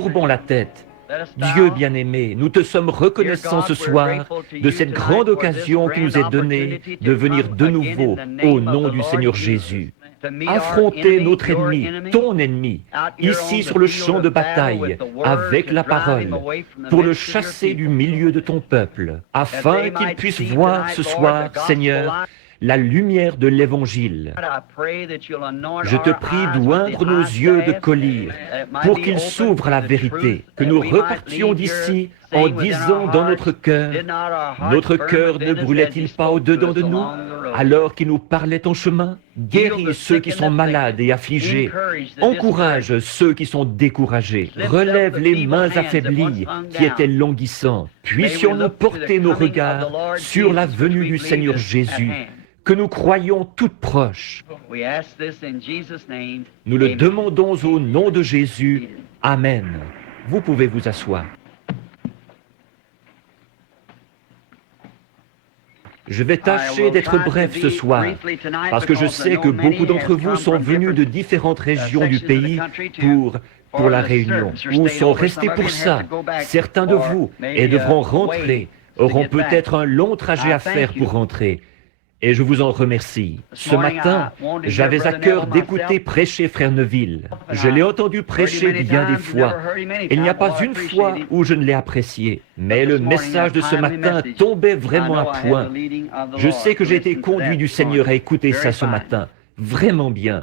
courbons la tête. Dieu bien-aimé, nous te sommes reconnaissants ce soir de cette grande occasion qui nous est donnée de venir de nouveau au nom du Seigneur Jésus. Affronter notre ennemi, ton ennemi, ici sur le champ de bataille, avec la parole, pour le chasser du milieu de ton peuple, afin qu'il puisse voir ce soir, Seigneur, la lumière de l'Évangile. Je te prie d'oindre nos yeux de collyre pour qu'ils s'ouvrent à la vérité, que nous repartions d'ici en disant dans notre cœur ne brûlait-il pas au-dedans de nous alors qu'il nous parlait en chemin? Guéris ceux qui sont malades et affligés, encourage ceux qui sont découragés, relève les mains affaiblies qui étaient languissantes. Puissions-nous porter nos regards sur la venue du Seigneur Jésus, que nous croyons toute proche. Nous le demandons au nom de Jésus. Amen. Vous pouvez vous asseoir. Je vais tâcher d'être bref ce soir, parce que je sais que beaucoup d'entre vous sont venus de différentes régions du pays pour la réunion, ou sont restés pour ça. Certains de vous, et devront rentrer, auront peut-être un long trajet à faire pour rentrer. Et je vous en remercie. Ce matin, j'avais à cœur d'écouter prêcher Frère Neville. Je l'ai entendu prêcher bien des fois. Il n'y a pas une fois où je ne l'ai apprécié. Mais le message de ce matin tombait vraiment à point. Je sais que j'ai été conduit du Seigneur à écouter ça ce matin. Vraiment bien.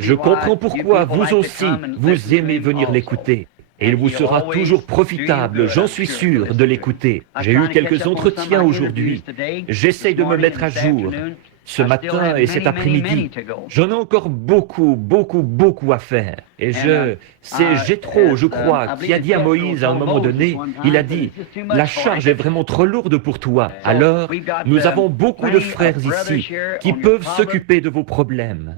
Je comprends pourquoi vous aussi, vous aimez venir l'écouter. Et il vous sera toujours profitable, j'en suis sûr, de l'écouter. J'ai eu quelques entretiens aujourd'hui. J'essaye de me mettre à jour. Ce matin et cet après-midi, j'en ai encore beaucoup à faire. Et c'est Jéthro, je crois, qui a dit à Moïse à un moment donné, il a dit, « La charge est vraiment trop lourde pour toi. Alors, nous avons beaucoup de frères ici qui peuvent s'occuper de vos problèmes.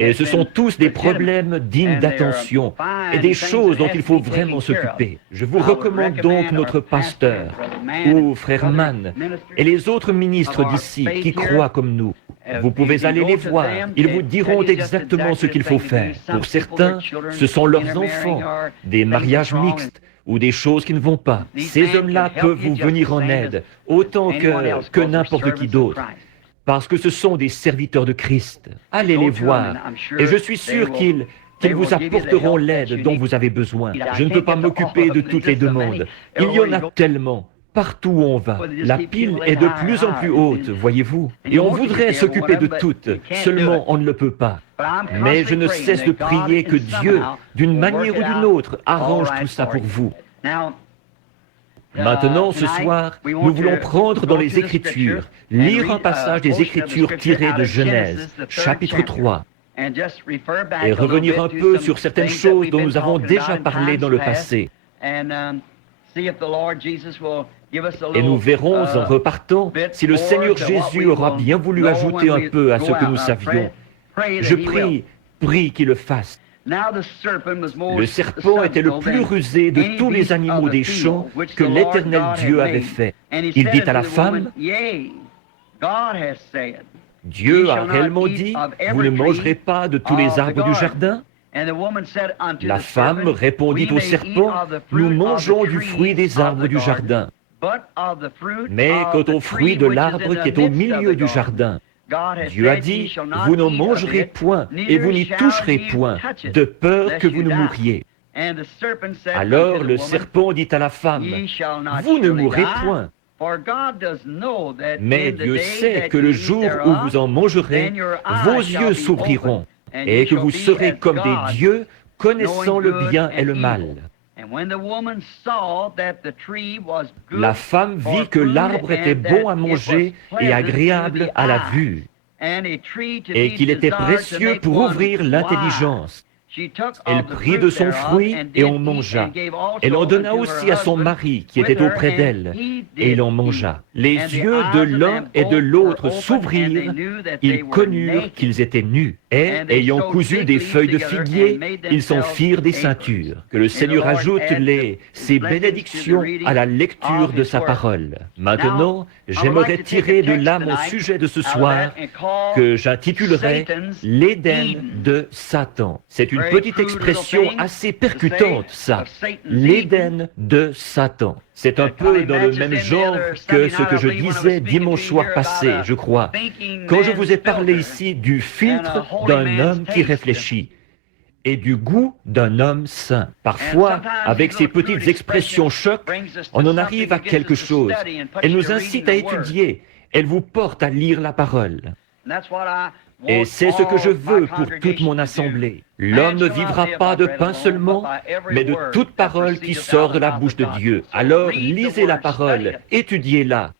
Et ce sont tous des problèmes dignes d'attention et des choses dont il faut vraiment s'occuper. Je vous recommande donc notre pasteur, ou frère Mann, et les autres ministres d'ici qui croient comme nous. Vous pouvez aller les voir. Ils vous diront exactement ce qu'il faut faire. Pour certains, ce sont leurs enfants, des mariages mixtes ou des choses qui ne vont pas. Ces hommes-là peuvent vous venir en aide, autant que n'importe qui d'autre, parce que ce sont des serviteurs de Christ. Allez les voir, et je suis sûr qu'ils vous apporteront l'aide dont vous avez besoin. Je ne peux pas m'occuper de toutes les demandes. Il y en a tellement. Partout où on va, la pile est de plus en plus haute, voyez-vous. Et on voudrait s'occuper de toutes, seulement on ne le peut pas. Mais je ne cesse de prier que Dieu, d'une manière ou d'une autre, arrange tout ça pour vous. Maintenant, ce soir, nous voulons prendre dans les Écritures, lire un passage des Écritures tiré de Genèse, chapitre 3, et revenir un peu sur certaines choses dont nous avons déjà parlé dans le passé. Et nous verrons en repartant si le Seigneur Jésus aura bien voulu ajouter un peu à ce que nous savions. Je prie qu'il le fasse. Le serpent était le plus rusé de tous les animaux des champs que l'Éternel Dieu avait fait. Il dit à la femme, Dieu a réellement dit, vous ne mangerez pas de tous les arbres du jardin? La femme répondit au serpent, nous mangeons du fruit des arbres du jardin. Mais quant au fruit de l'arbre qui est au milieu du jardin, Dieu a dit, vous n'en mangerez point et vous n'y toucherez point, de peur que vous ne mouriez. Alors le serpent dit à la femme, vous ne mourrez point. Mais Dieu sait que le jour où vous en mangerez, vos yeux s'ouvriront et que vous serez comme des dieux, connaissant le bien et le mal. La femme vit que l'arbre était bon à manger et agréable à la vue, et qu'il était précieux pour ouvrir l'intelligence. Elle prit de son fruit et en mangea. Elle en donna aussi à son mari qui était auprès d'elle, et il en mangea. Les yeux de l'un et de l'autre s'ouvrirent, ils connurent qu'ils étaient nus. Et, ayant cousu des feuilles de figuier, ils s'en firent des ceintures. Que le Seigneur ajoute ses bénédictions à la lecture de sa parole. Maintenant, j'aimerais tirer de là mon sujet de ce soir, que j'intitulerai « L'Éden de Satan ». C'est une petite expression assez percutante, ça. L'Éden de Satan. C'est un peu dans le même genre que ce que je disais dimanche soir passé, je crois, quand je vous ai parlé ici du filtre d'un homme qui réfléchit et du goût d'un homme saint. Parfois, avec ces petites expressions choc, on en arrive à quelque chose. Elle nous incite à étudier, elle vous porte à lire la parole. Et c'est ce que je veux pour toute mon assemblée. L'homme ne vivra pas de pain seulement, mais de toute parole qui sort de la bouche de Dieu. Alors lisez la parole, étudiez-la,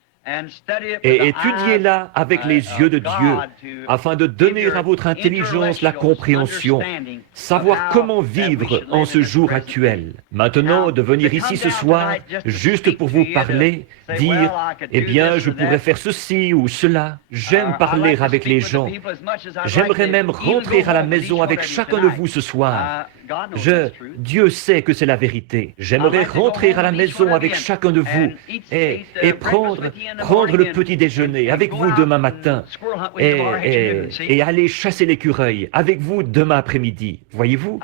et étudiez-la avec les yeux de Dieu, afin de donner à votre intelligence la compréhension, savoir comment vivre en ce jour actuel. Maintenant, de venir ici ce soir, juste pour vous parler, dire, eh bien, je pourrais faire ceci ou cela. J'aime parler avec les gens. J'aimerais même rentrer à la maison avec chacun de vous ce soir. Dieu sait que c'est la vérité. J'aimerais rentrer à la maison avec chacun de vous et prendre le petit déjeuner avec vous demain matin et aller chasser l'écureuil avec vous demain après-midi. Voyez-vous,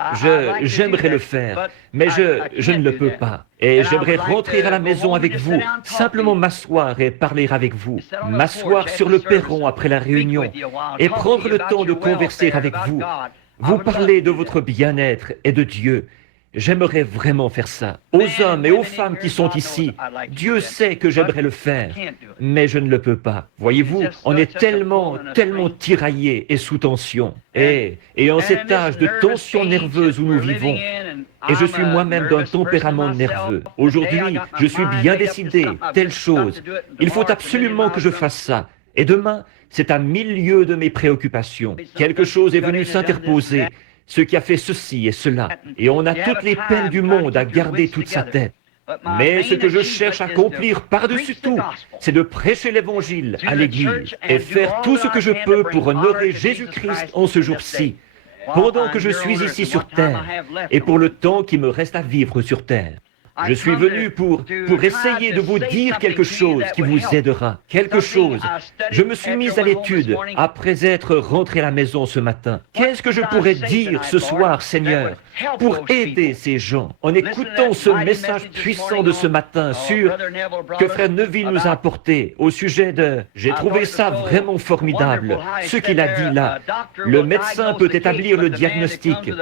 j'aimerais le faire, mais je ne le peux pas. Et j'aimerais rentrer à la maison avec vous, simplement m'asseoir et parler avec vous, m'asseoir sur le perron après la réunion et prendre le temps de converser avec vous. Vous parlez de votre bien-être et de Dieu. J'aimerais vraiment faire ça. Aux hommes et aux femmes qui sont ici, Dieu sait que j'aimerais le faire, mais je ne le peux pas. Voyez-vous, on est tellement tiraillé et sous tension. Et en cet âge de tension nerveuse où nous vivons, et je suis moi-même d'un tempérament nerveux. Aujourd'hui, je suis bien décidé, telle chose. Il faut absolument que je fasse ça. Et demain, c'est à milieu de mes préoccupations. Quelque chose est venu s'interposer, ce qui a fait ceci et cela. Et on a toutes les peines du monde à garder toute sa tête. Mais ce que je cherche à accomplir par-dessus tout, c'est de prêcher l'Évangile à l'Église et faire tout ce que je peux pour honorer Jésus-Christ en ce jour-ci, pendant que je suis ici sur terre et pour le temps qui me reste à vivre sur terre. Je suis venu pour essayer de vous dire quelque chose qui vous aidera, quelque chose. Je me suis mis à l'étude après être rentré à la maison ce matin. Qu'est-ce que je pourrais dire ce soir, Seigneur, pour aider ces gens en écoutant ce message puissant de ce matin que Frère Neville nous a apporté au sujet de... J'ai trouvé ça vraiment formidable, ce qu'il a dit là. Le médecin peut établir le diagnostic,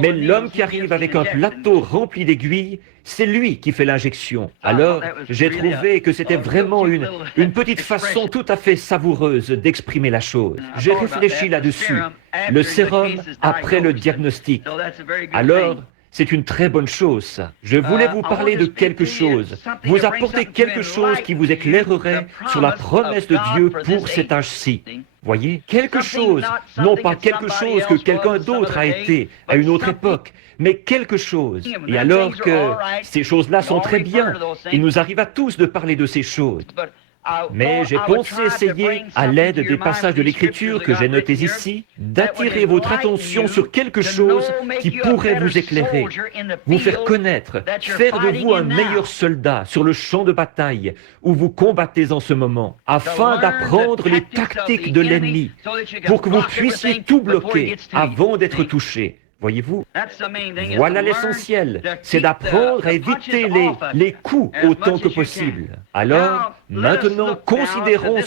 mais l'homme qui arrive avec un plateau rempli d'aiguilles, c'est lui qui fait l'injection. Alors, j'ai trouvé que c'était vraiment une petite façon tout à fait savoureuse d'exprimer la chose. J'ai réfléchi là-dessus. Le sérum après le diagnostic. Alors, c'est une très bonne chose, ça. Je voulais vous parler de quelque chose, vous apporter quelque chose qui vous éclairerait sur la promesse de Dieu pour cet âge-ci. Voyez, quelque chose, non pas quelque chose que quelqu'un d'autre a été à une autre époque, mais quelque chose. Et alors que ces choses-là sont très bien, il nous arrive à tous de parler de ces choses. Mais j'ai pensé essayer, à l'aide des passages de l'Écriture que j'ai notés ici, d'attirer votre attention sur quelque chose qui pourrait vous éclairer, vous faire connaître, faire de vous un meilleur soldat sur le champ de bataille où vous combattez en ce moment, afin d'apprendre les tactiques de l'ennemi, pour que vous puissiez tout bloquer avant d'être touché. Voyez-vous, voilà l'essentiel, c'est d'apprendre à éviter les coups autant que possible. Alors, maintenant, considérons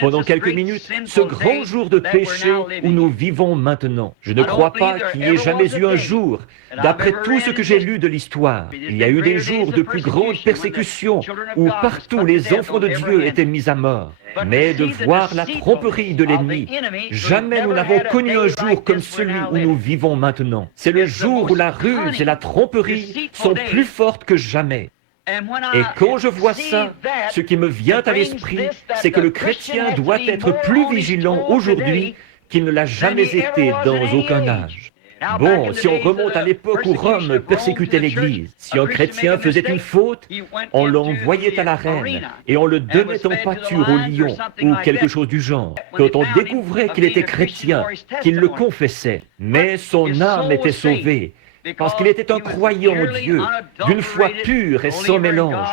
pendant quelques minutes, ce grand jour de péché où nous vivons maintenant. Je ne crois pas qu'il n'y ait jamais eu un jour, d'après tout ce que j'ai lu de l'histoire, il y a eu des jours de plus grande persécution où partout les enfants de Dieu étaient mis à mort. Mais de voir la tromperie de l'ennemi, jamais nous n'avons connu un jour comme celui où nous vivons maintenant. C'est le jour où la ruse et la tromperie sont plus fortes que jamais. Et quand je vois ça, ce qui me vient à l'esprit, c'est que le chrétien doit être plus vigilant aujourd'hui qu'il ne l'a jamais été dans aucun âge. Bon, si on remonte à l'époque où Rome persécutait l'Église, si un chrétien faisait une faute, on l'envoyait à l'arène et on le donnait en pâture au lion ou quelque chose du genre. Quand on découvrait qu'il était chrétien, qu'il le confessait, mais son âme était sauvée parce qu'il était un croyant en Dieu, d'une foi pure et sans mélange,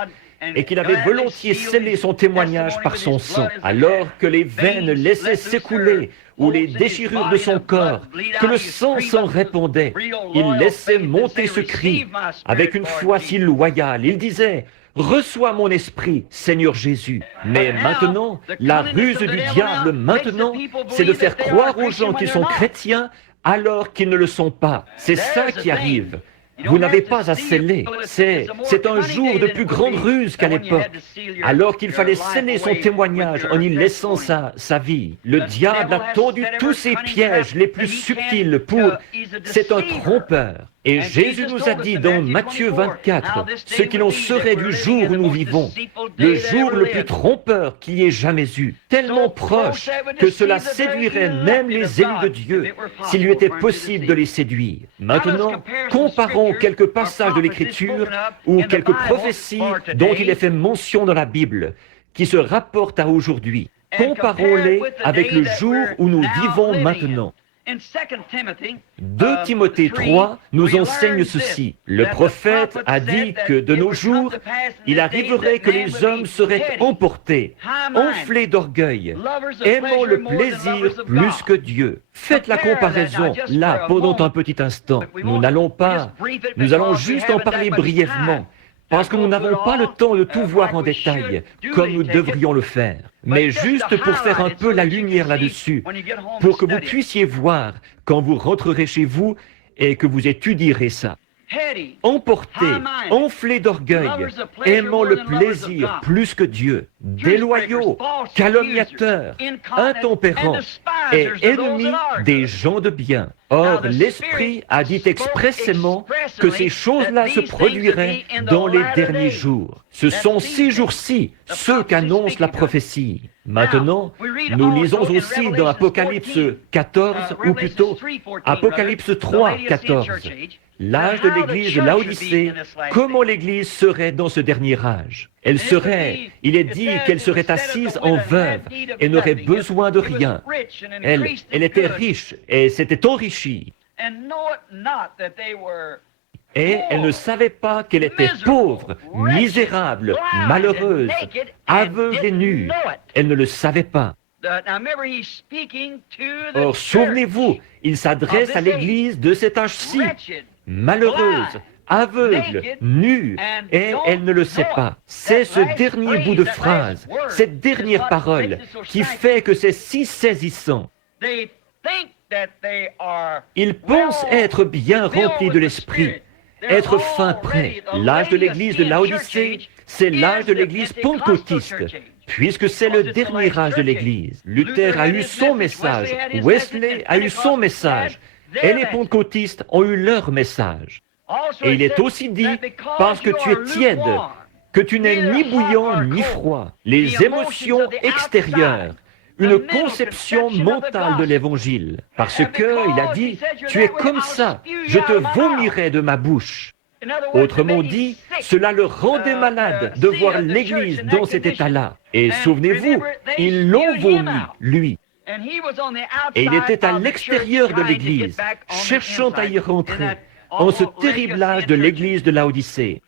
et qu'il avait volontiers scellé son témoignage par son sang, alors que les veines laissaient s'écouler ou les déchirures de son corps, que le sang s'en répandait. Il laissait monter ce cri avec une foi si loyale. Il disait: « Reçois mon esprit, Seigneur Jésus. » Mais maintenant, la ruse du diable maintenant, c'est de faire croire aux gens qu'ils sont chrétiens alors qu'ils ne le sont pas. C'est ça qui arrive. Vous n'avez pas à sceller. C'est un jour de plus grande ruse qu'à l'époque, alors qu'il fallait sceller son témoignage en y laissant sa vie. Le diable a tendu tous ses pièges les plus subtils pour... C'est un trompeur. Et Jésus nous a dit dans Matthieu 24 ce qu'il en serait du jour où nous vivons, le jour le plus trompeur qu'il y ait jamais eu, tellement proche que cela séduirait même les élus de Dieu, s'il lui était possible de les séduire. Maintenant, comparons quelques passages de l'Écriture ou quelques prophéties dont il est fait mention dans la Bible, qui se rapportent à aujourd'hui. Comparons-les avec le jour où nous vivons maintenant. 2 Timothée 3 nous enseigne ceci. Le prophète a dit que de nos jours, il arriverait que les hommes seraient emportés, enflés d'orgueil, aimant le plaisir plus que Dieu. Faites la comparaison là pendant un petit instant. Nous allons juste en parler brièvement, parce que nous n'avons pas le temps de tout voir en détail, comme nous devrions le faire. Mais juste pour faire un peu la lumière là-dessus, pour que vous puissiez voir quand vous rentrerez chez vous et que vous étudierez ça. Emportés, enflés d'orgueil, aimant le plaisir plus que Dieu, déloyaux, calomniateurs, intempérants et ennemis des gens de bien. Or, l'Esprit a dit expressément que ces choses-là se produiraient dans les derniers jours. Ce sont ces jours-ci ceux qu'annonce la prophétie. Maintenant, nous lisons aussi dans Apocalypse 14, ou plutôt Apocalypse 3, 14. L'âge de l'Église de Laodicée, comment l'Église serait dans ce dernier âge. Il est dit qu'elle serait assise en veuve et n'aurait besoin de rien. Elle était riche et s'était enrichie. Et elle ne savait pas qu'elle était pauvre, misérable, malheureuse, aveugle et nue. Elle ne le savait pas. Or, souvenez-vous, il s'adresse à l'Église de cet âge-ci, malheureuse, aveugle, nue, et elle ne le sait pas. C'est ce dernier bout de phrase, cette dernière parole, qui fait que c'est si saisissant. Ils pensent être bien remplis de l'Esprit, être fin prêt. L'âge de l'Église de Laodicée, c'est l'âge de l'Église pentecôtiste, puisque c'est le dernier âge de l'Église. Luther a eu son message, Wesley a eu son message, et les pentecôtistes ont eu leur message. Et il est aussi dit, parce que tu es tiède, que tu n'es ni bouillant ni froid, les émotions extérieures, une conception mentale de l'Évangile. Parce que, il a dit, tu es comme ça, je te vomirai de ma bouche. Autrement dit, cela le rendait malade de voir l'Église dans cet état-là. Et souvenez-vous, ils l'ont vomi, lui. Et il était à l'extérieur de l'Église, cherchant à y rentrer, en ce terrible âge de l'Église de Laodicée.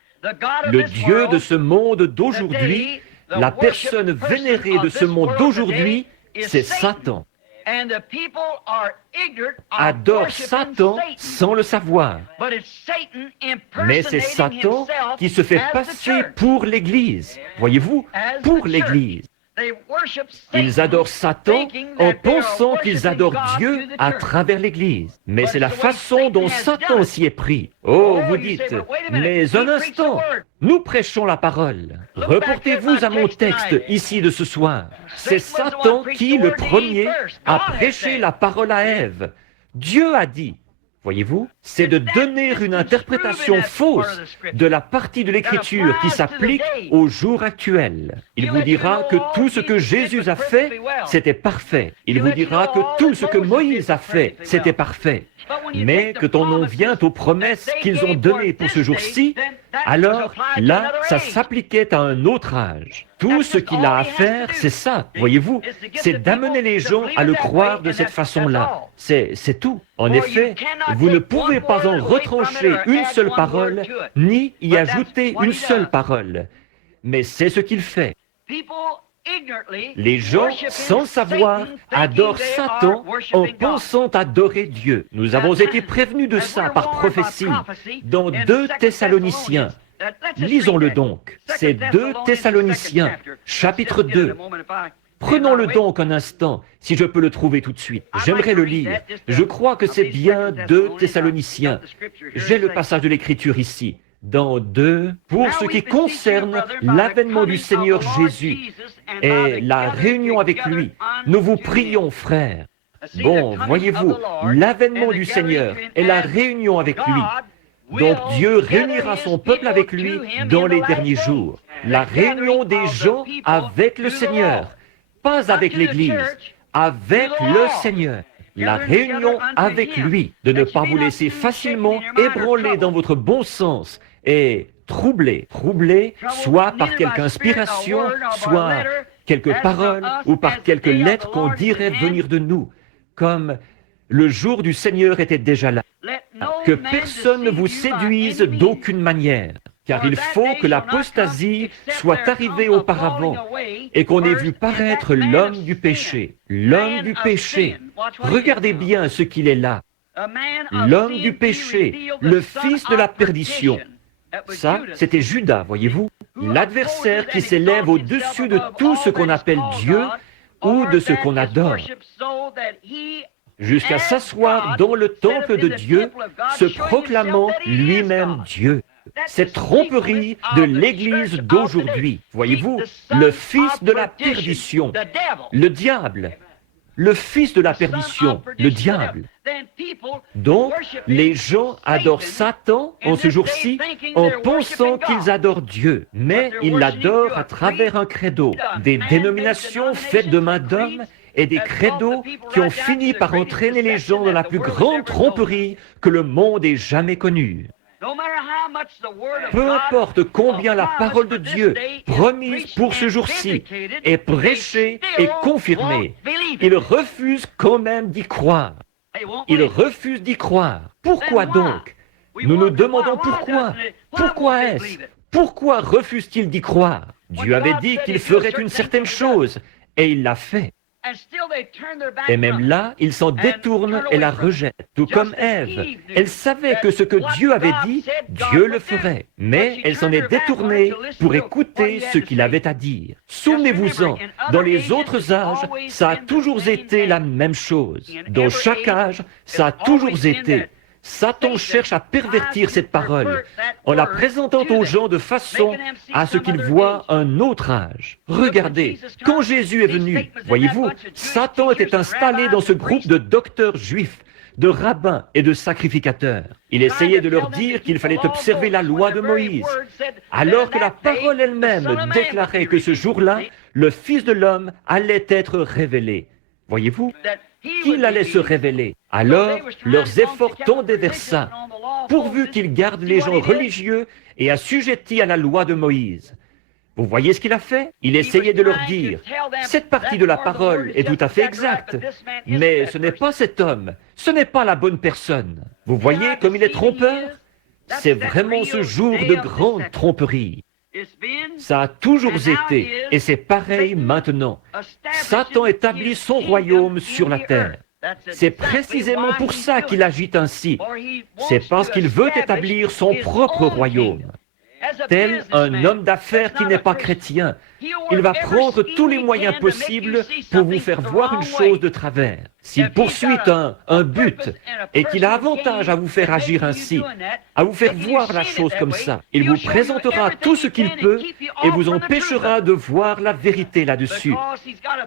Le Dieu de ce monde d'aujourd'hui, la personne vénérée de ce monde d'aujourd'hui, c'est Satan. Adore Satan sans le savoir. Mais c'est Satan qui se fait passer pour l'Église. Voyez-vous, pour l'Église. Ils adorent Satan en pensant qu'ils adorent Dieu à travers l'Église. Mais c'est la façon dont Satan s'y est pris. Oh, vous dites, mais un instant, nous prêchons la parole. Reportez-vous à mon texte ici de ce soir. C'est Satan qui, le premier, a prêché la parole à Ève. Dieu a dit, voyez-vous, c'est de donner une interprétation fausse de la partie de l'Écriture qui s'applique au jour actuel. Il vous dira que tout ce que Jésus a fait, c'était parfait. Il vous dira que tout ce que Moïse a fait, c'était parfait. Mais quand on en vient aux promesses qu'ils ont données pour ce jour-ci, alors là, ça s'appliquait à un autre âge. Tout ce qu'il a à faire, c'est ça, voyez-vous, c'est d'amener les gens à le croire de cette façon-là. C'est tout. En effet, vous ne pouvez pas en retrancher une seule parole, ni y ajouter une seule parole. Mais c'est ce qu'il fait. Les gens, sans savoir, adorent Satan en pensant adorer Dieu. Nous avons été prévenus de ça par prophétie dans 2 Thessaloniciens. Lisons-le donc. C'est 2 Thessaloniciens, chapitre 2. Prenons-le donc un instant, si je peux le trouver tout de suite. J'aimerais le lire. Je crois que c'est bien 2 Thessaloniciens. J'ai le passage de l'Écriture ici. Dans 2, pour ce qui concerne l'avènement du Seigneur Jésus et la réunion avec lui, nous vous prions, frères. Bon, voyez-vous, l'avènement du Seigneur et la réunion avec lui. Donc Dieu réunira son peuple avec lui dans les derniers jours. La réunion des gens avec le Seigneur, pas avec l'Église, avec le Seigneur. La réunion avec lui, de ne pas vous laisser facilement ébranler dans votre bon sens et troubler, soit par quelque inspiration, soit quelques paroles ou par quelques lettres qu'on dirait venir de nous, comme le jour du Seigneur était déjà là. Que personne ne vous séduise d'aucune manière, car il faut que l'apostasie soit arrivée auparavant et qu'on ait vu paraître l'homme du péché. L'homme du péché. Regardez bien ce qu'il est là. L'homme du péché, le fils de la perdition. Ça, c'était Judas, voyez-vous, l'adversaire qui s'élève au-dessus de tout ce qu'on appelle Dieu ou de ce qu'on adore, jusqu'à s'asseoir dans le temple de Dieu, se proclamant lui-même Dieu. Cette tromperie de l'Église d'aujourd'hui, voyez-vous, le fils de la perdition, le diable, le fils de la perdition, le diable. Donc, les gens adorent Satan en ce jour-ci en pensant qu'ils adorent Dieu, mais ils l'adorent à travers un credo, des dénominations faites de main d'homme et des credos qui ont fini par entraîner les gens dans la plus grande tromperie que le monde ait jamais connue. Peu importe combien la parole de Dieu, promise pour ce jour-ci, est prêchée et confirmée, ils refusent quand même d'y croire. Ils refusent d'y croire. Pourquoi donc? Nous nous demandons pourquoi. Pourquoi est-ce? Pourquoi refuse-t-il d'y croire? Dieu avait dit qu'il ferait une certaine chose, et il l'a fait. Et même là, ils s'en détournent et la rejettent, tout comme Ève. Elle savait que ce que Dieu avait dit, Dieu le ferait, mais elle s'en est détournée pour écouter ce qu'il avait à dire. Souvenez-vous-en, dans les autres âges, ça a toujours été la même chose. Dans chaque âge, ça a toujours été. Satan cherche à pervertir cette parole en la présentant aux gens de façon à ce qu'ils voient un autre âge. Regardez, quand Jésus est venu, voyez-vous, Satan était installé dans ce groupe de docteurs juifs, de rabbins et de sacrificateurs. Il essayait de leur dire qu'il fallait observer la loi de Moïse, alors que la parole elle-même déclarait que ce jour-là, le Fils de l'homme allait être révélé. Voyez-vous, qu'il allait se révéler. Alors, leurs efforts tendaient vers ça, pourvu qu'ils gardent les gens religieux et assujettis à la loi de Moïse. Vous voyez ce qu'il a fait? Il essayait de leur dire, cette partie de la parole est tout à fait exacte, mais ce n'est pas cet homme, ce n'est pas la bonne personne. Vous voyez comme il est trompeur? C'est vraiment ce jour de grande tromperie. Ça a toujours été, et c'est pareil maintenant. Satan établit son royaume sur la terre. C'est précisément pour ça qu'il agit ainsi. C'est parce qu'il veut établir son propre royaume. Tel un homme d'affaires qui n'est pas chrétien, il va prendre tous les moyens possibles pour vous faire voir une chose de travers. S'il poursuit un but et qu'il a avantage à vous faire agir ainsi, à vous faire voir la chose comme ça, il vous présentera tout ce qu'il peut et vous empêchera de voir la vérité là-dessus,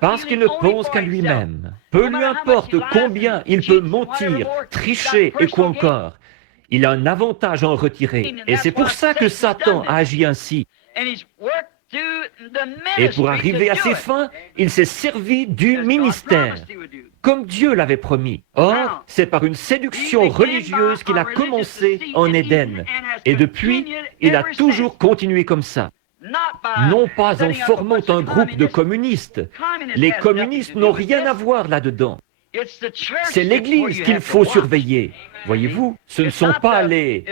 parce qu'il ne pense qu'à lui-même. Peu lui importe combien il peut mentir, tricher et quoi encore. Il a un avantage à en retirer. Et c'est pour ça que Satan a agi ainsi. Et pour arriver à ses fins, il s'est servi du ministère, comme Dieu l'avait promis. Or, c'est par une séduction religieuse qu'il a commencé en Éden. Et depuis, il a toujours continué comme ça. Non pas en formant un groupe de communistes. Les communistes n'ont rien à voir là-dedans. C'est l'Église qu'il faut surveiller. Voyez-vous, ce ne sont pas les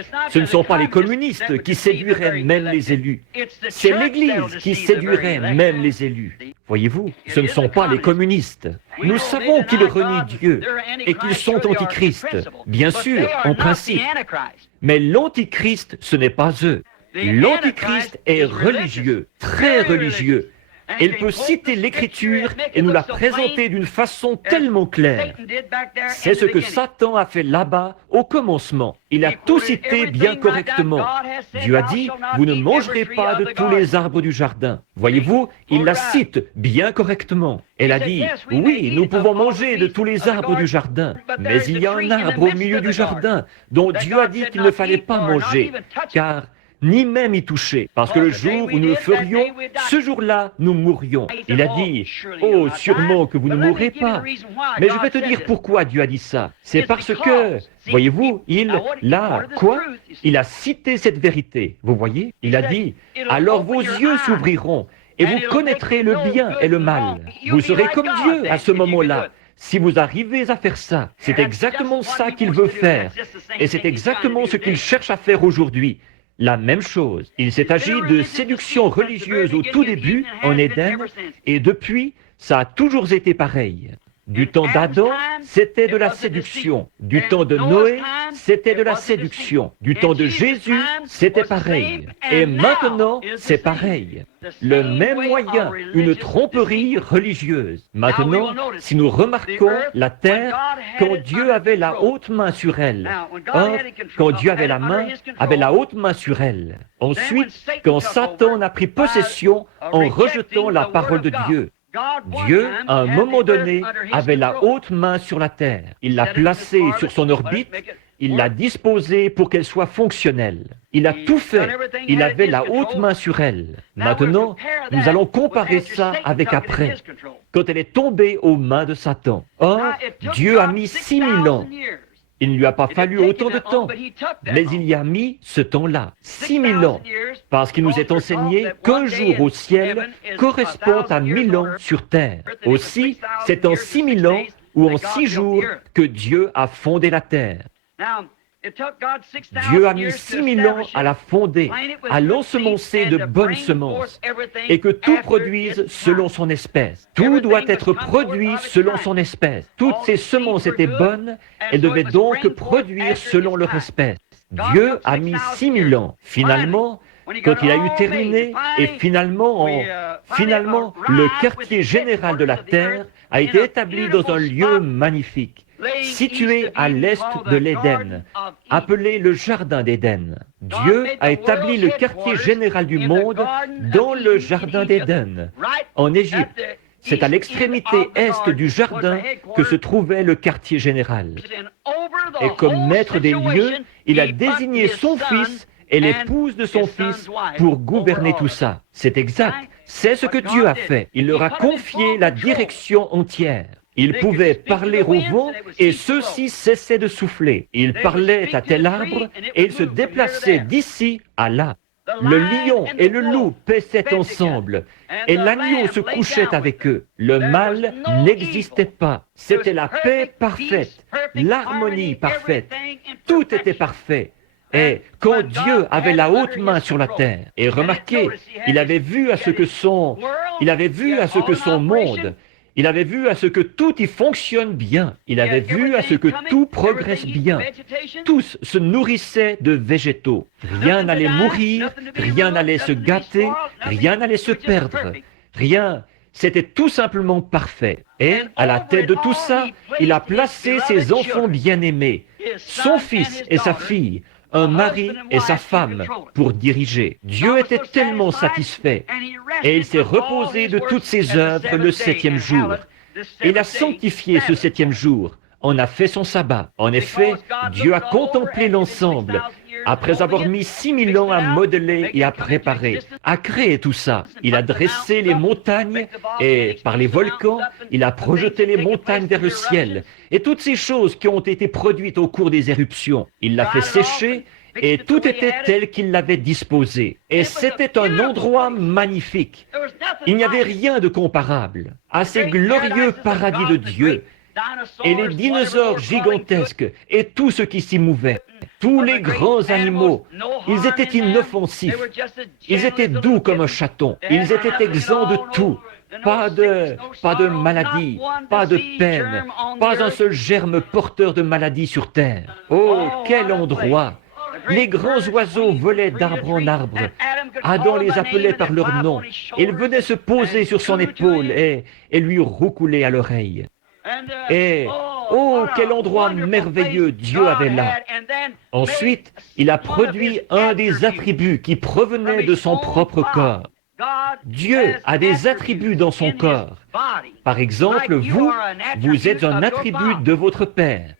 communistes qui séduiraient même les élus. C'est l'Église qui séduirait même les élus. Voyez-vous, ce ne sont pas les communistes. Nous savons qu'ils renient Dieu et qu'ils sont antichristes, bien sûr, en principe. Mais l'antichrist, ce n'est pas eux. L'antichrist est religieux, très religieux. Il peut citer l'Écriture et nous la présenter d'une façon tellement claire. C'est ce que Satan a fait là-bas au commencement. Il a tout cité bien correctement. Dieu a dit, vous ne mangerez pas de tous les arbres du jardin. Voyez-vous, il la cite bien correctement. Elle a dit, oui, nous pouvons manger de tous les arbres du jardin, mais il y a un arbre au milieu du jardin dont Dieu a dit qu'il ne fallait pas manger, car ni même y toucher, parce que le jour où nous le ferions, ce jour-là, nous mourrions. Il a dit, oh, sûrement que vous ne mourrez pas. Mais je vais te dire pourquoi Dieu a dit ça. C'est parce que, voyez-vous, il a cité cette vérité. Vous voyez? Il a dit, alors vos yeux s'ouvriront et vous connaîtrez le bien et le mal. Vous serez comme Dieu à ce moment-là. Si vous arrivez à faire ça, c'est exactement ça qu'il veut faire. Et c'est exactement ce qu'il cherche à faire aujourd'hui. La même chose. Il s'est agi de séduction religieuse au tout début, en Éden, et depuis, ça a toujours été pareil. Du temps d'Adam, c'était de la séduction. Du temps de Noé, c'était de la séduction. Du temps de Jésus, c'était pareil. Et maintenant, c'est pareil. Le même moyen, une tromperie religieuse. Maintenant, si nous remarquons la terre, quand Dieu avait la haute main sur elle. Or, quand Dieu avait la haute main sur elle. Ensuite, quand Satan a pris possession en rejetant la parole de Dieu. Dieu, à un moment donné, avait la haute main sur la terre. Il l'a placée sur son orbite, il l'a disposée pour qu'elle soit fonctionnelle. Il a tout fait. Il avait la haute main sur elle. Maintenant, nous allons comparer ça avec après, quand elle est tombée aux mains de Satan. Or, Dieu a mis 6000 ans. Il ne lui a pas fallu autant de temps, mais il y a mis ce temps-là, 6000 ans, parce qu'il nous est enseigné qu'un jour au ciel correspond à 1000 ans sur terre. Aussi, c'est en 6000 ans ou en 6 jours que Dieu a fondé la terre. Dieu a mis 6000 ans à la fonder, à l'ensemencer de bonnes semences, et que tout produise selon son espèce. Tout doit être produit selon son espèce. Toutes ces semences étaient bonnes, elles devaient donc produire selon leur espèce. Dieu a mis 6000 ans. Finalement, quand il a eu terminé, et finalement, le quartier général de la terre a été établi dans un lieu magnifique, situé à l'est de l'Éden, appelé le Jardin d'Éden. Dieu a établi le quartier général du monde dans le Jardin d'Éden, en Égypte. C'est à l'extrémité est du jardin que se trouvait le quartier général. Et comme maître des lieux, il a désigné son fils et l'épouse de son fils pour gouverner tout ça. C'est exact. C'est ce que Dieu a fait. Il leur a confié la direction entière. Il pouvait parler au vent et ceux-ci cessaient de souffler. Il parlait à tel arbre et il se déplaçait d'ici à là. Le lion et le loup paissaient ensemble et l'agneau se couchait avec eux. Le mal n'existait pas. C'était la paix parfaite, l'harmonie parfaite. Tout était parfait. Et quand Dieu avait la haute main sur la terre, et remarquez, il avait vu à ce que son monde, il avait vu à ce que tout y fonctionne bien. Il avait vu à ce que tout progresse bien. Tous se nourrissaient de végétaux. Rien n'allait mourir, rien n'allait se gâter, rien n'allait se perdre. Rien. C'était tout simplement parfait. Et, à la tête de tout ça, il a placé ses enfants bien-aimés, son fils et sa fille, un mari et sa femme pour diriger. Dieu était tellement satisfait et il s'est reposé de toutes ses œuvres le 7e jour. Il a sanctifié ce 7e jour, en a fait son sabbat. En effet, Dieu a contemplé l'ensemble, Après avoir mis 6000 ans à modeler et à préparer, à créer tout ça, il a dressé les montagnes et par les volcans, il a projeté les montagnes vers le ciel. Et toutes ces choses qui ont été produites au cours des éruptions, il l'a fait sécher et tout était tel qu'il l'avait disposé. Et c'était un endroit magnifique. Il n'y avait rien de comparable à ces glorieux paradis de Dieu. Et les dinosaures gigantesques et tout ce qui s'y mouvait, tous les grands animaux, ils étaient inoffensifs, ils étaient doux comme un chaton, ils étaient exempts de tout, pas de maladie, pas de peine, pas un seul germe porteur de maladie sur terre. Oh, quel endroit! Les grands oiseaux volaient d'arbre en arbre. Adam les appelait par leur nom. Ils venaient se poser sur son épaule et lui roucouler à l'oreille. Et, oh, quel endroit merveilleux Dieu avait là. Ensuite, il a produit un des attributs qui provenaient de son propre corps. Dieu a des attributs dans son corps. Par exemple, vous êtes un attribut de votre Père.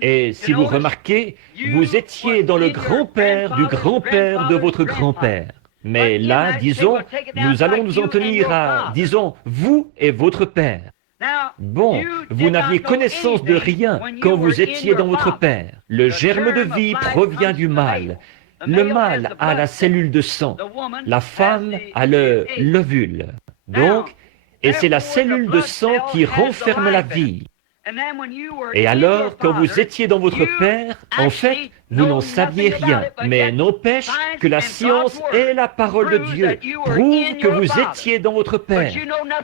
Et si vous remarquez, vous étiez dans le grand-père du grand-père de votre grand-père. Mais là, disons, nous allons nous en tenir à, disons, vous et votre Père. Bon, vous n'aviez connaissance de rien quand vous étiez dans votre Père. Le germe de vie provient du mâle. Le mâle a la cellule de sang. La femme a l'ovule. Donc, et c'est la cellule de sang qui renferme la vie. Et alors, quand vous étiez dans votre Père, en fait, vous n'en saviez rien. Mais n'empêche que la science et la parole de Dieu prouvent que vous étiez dans votre Père.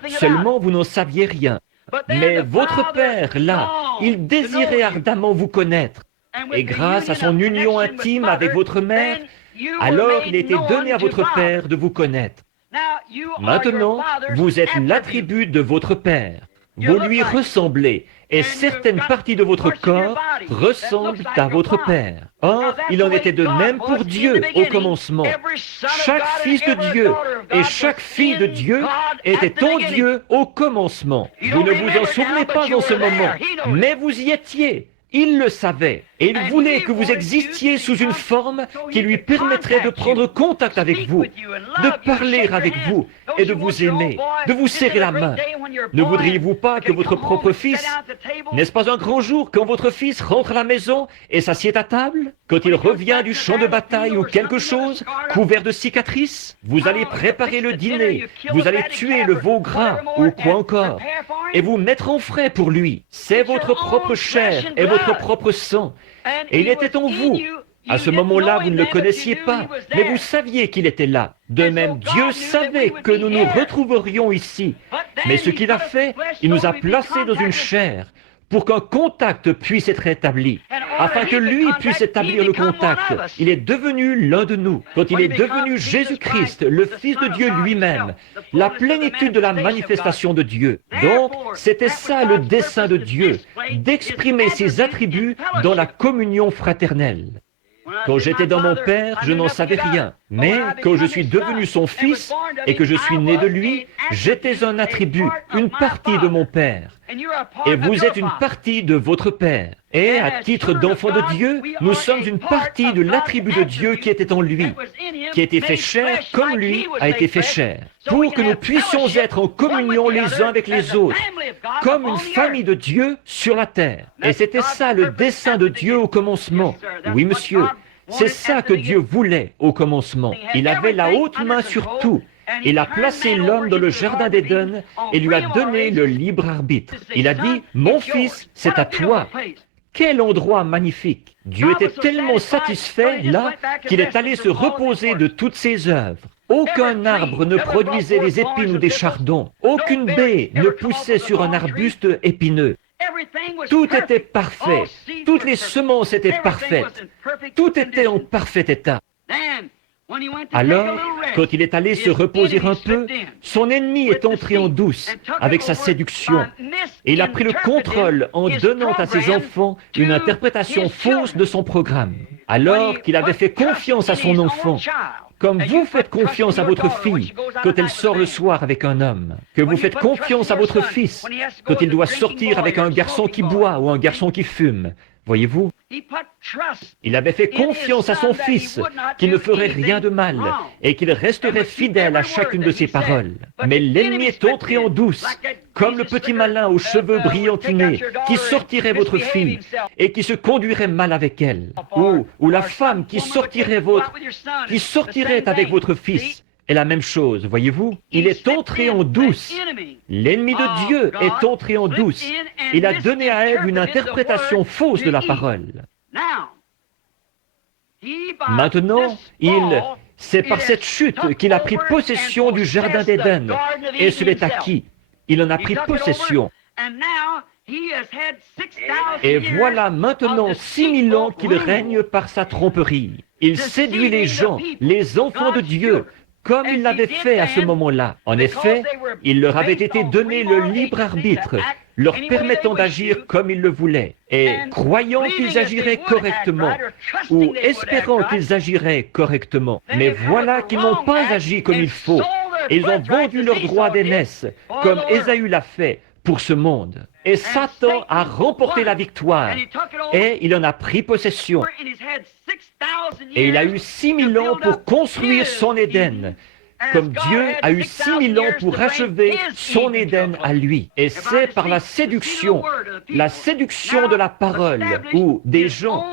Seulement, vous n'en saviez rien. Mais votre Père, là, il désirait ardemment vous connaître. Et grâce à son union intime avec votre mère, alors il était donné à votre Père de vous connaître. Maintenant, vous êtes l'attribut de votre Père. Vous lui ressemblez, et certaines parties de votre corps ressemblent à votre Père. Or, il en était de même pour Dieu au commencement. Chaque fils de Dieu et chaque fille de Dieu était en Dieu au commencement. Vous ne vous en souvenez pas en ce moment, mais vous y étiez. Il le savait, et il voulait que vous existiez sous une forme qui lui permettrait de prendre contact avec vous, de parler avec vous et de vous aimer, de vous serrer la main. Ne voudriez-vous pas que votre propre fils, n'est-ce pas un grand jour quand votre fils rentre à la maison et s'assied à table? Quand il revient du champ de bataille ou quelque chose, couvert de cicatrices, vous allez préparer le dîner, vous allez tuer le veau gras ou quoi encore, et vous mettre en frais pour lui. C'est votre propre chair et votre propre sang. Et il était en vous. À ce moment-là, vous ne le connaissiez pas, mais vous saviez qu'il était là. De même, Dieu savait que nous nous retrouverions ici. Mais ce qu'il a fait, il nous a placés dans une chair pour qu'un contact puisse être établi. Afin que lui puisse établir le contact, il est devenu l'un de nous. Quand il est devenu Jésus-Christ, le Fils de Dieu lui-même, la plénitude de la manifestation de Dieu. Donc, c'était ça le dessein de Dieu, d'exprimer ses attributs dans la communion fraternelle. Quand j'étais dans mon Père, je n'en savais rien. Mais quand je suis devenu son fils et que je suis né de lui, j'étais un attribut, une partie de mon Père. Et vous êtes une partie de votre Père. Et à titre d'enfant de Dieu, nous sommes une partie de l'attribut de Dieu qui était en lui, qui a été fait chair comme lui a été fait chair, pour que nous puissions être en communion les uns avec les autres, comme une famille de Dieu sur la terre. Et c'était ça le dessein de Dieu au commencement. Oui, monsieur, c'est ça que Dieu voulait au commencement. Il avait la haute main sur tout. Il a placé l'homme dans le jardin d'Éden et lui a donné le libre arbitre. Il a dit, « Mon fils, c'est à toi. » Quel endroit magnifique! Dieu était tellement satisfait là qu'il est allé se reposer de toutes ses œuvres. Aucun arbre ne produisait des épines ou des chardons. Aucune baie ne poussait sur un arbuste épineux. Tout était parfait. Toutes les semences étaient parfaites. Tout était en parfait état. Alors, quand il est allé se reposer un peu, son ennemi est entré en douce avec sa séduction. Et il a pris le contrôle en donnant à ses enfants une interprétation fausse de son programme. Alors qu'il avait fait confiance à son enfant, comme vous faites confiance à votre fille quand elle sort le soir avec un homme, que vous faites confiance à votre fils quand il doit sortir avec un garçon qui boit ou un garçon qui fume. Voyez-vous, il avait fait confiance à son fils, qu'il ne ferait rien de mal et qu'il resterait fidèle à chacune de ses paroles. Mais l'ennemi est entré en douce, comme le petit malin aux cheveux brillantinés, qui sortirait votre fille et qui se conduirait mal avec elle. Ou la femme qui sortirait avec votre fils. Et la même chose, voyez-vous, il est entré en douce. L'ennemi de Dieu est entré en douce. Il a donné à Ève une interprétation fausse de la parole. Maintenant, c'est par cette chute qu'il a pris possession du jardin d'Éden. Et ce l'est acquis. Il en a pris possession. Et voilà maintenant 6000 ans qu'il règne par sa tromperie. Il séduit les gens, les enfants de Dieu, comme il l'avait fait à ce moment-là. En effet, il leur avait été donné le libre arbitre, leur permettant d'agir comme ils le voulaient, et croyant qu'ils agiraient correctement, ou espérant qu'ils agiraient correctement. Mais voilà qu'ils n'ont pas agi comme il faut. Ils ont vendu leur droit d'aînesse, comme Ésaü l'a fait, pour ce monde. Et Satan a remporté la victoire, et il en a pris possession. Et il a eu 6000 ans pour construire son Éden, comme Dieu a eu 6000 ans pour achever son Éden à lui. Et c'est par la séduction de la parole, ou des gens,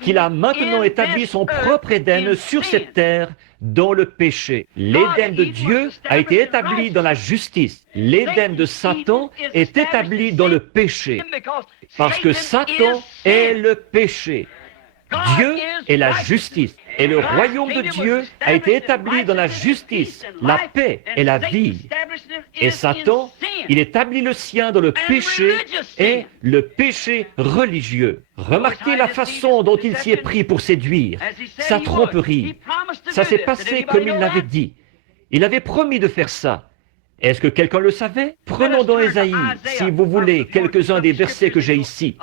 qu'il a maintenant établi son propre Éden sur cette terre, dans le péché. L'Éden de Dieu a été établi dans la justice. L'Éden de Satan est établi dans le péché. Parce que Satan est le péché. Dieu est la justice. Et le royaume de Dieu a été établi dans la justice, la paix et la vie. Et Satan, il établit le sien dans le péché et le péché religieux. Remarquez la façon dont il s'y est pris pour séduire. Sa tromperie. Ça s'est passé comme il l'avait dit. Il avait promis de faire ça. Est-ce que quelqu'un le savait? Prenons dans Ésaïe, si vous voulez, quelques-uns des versets que j'ai ici.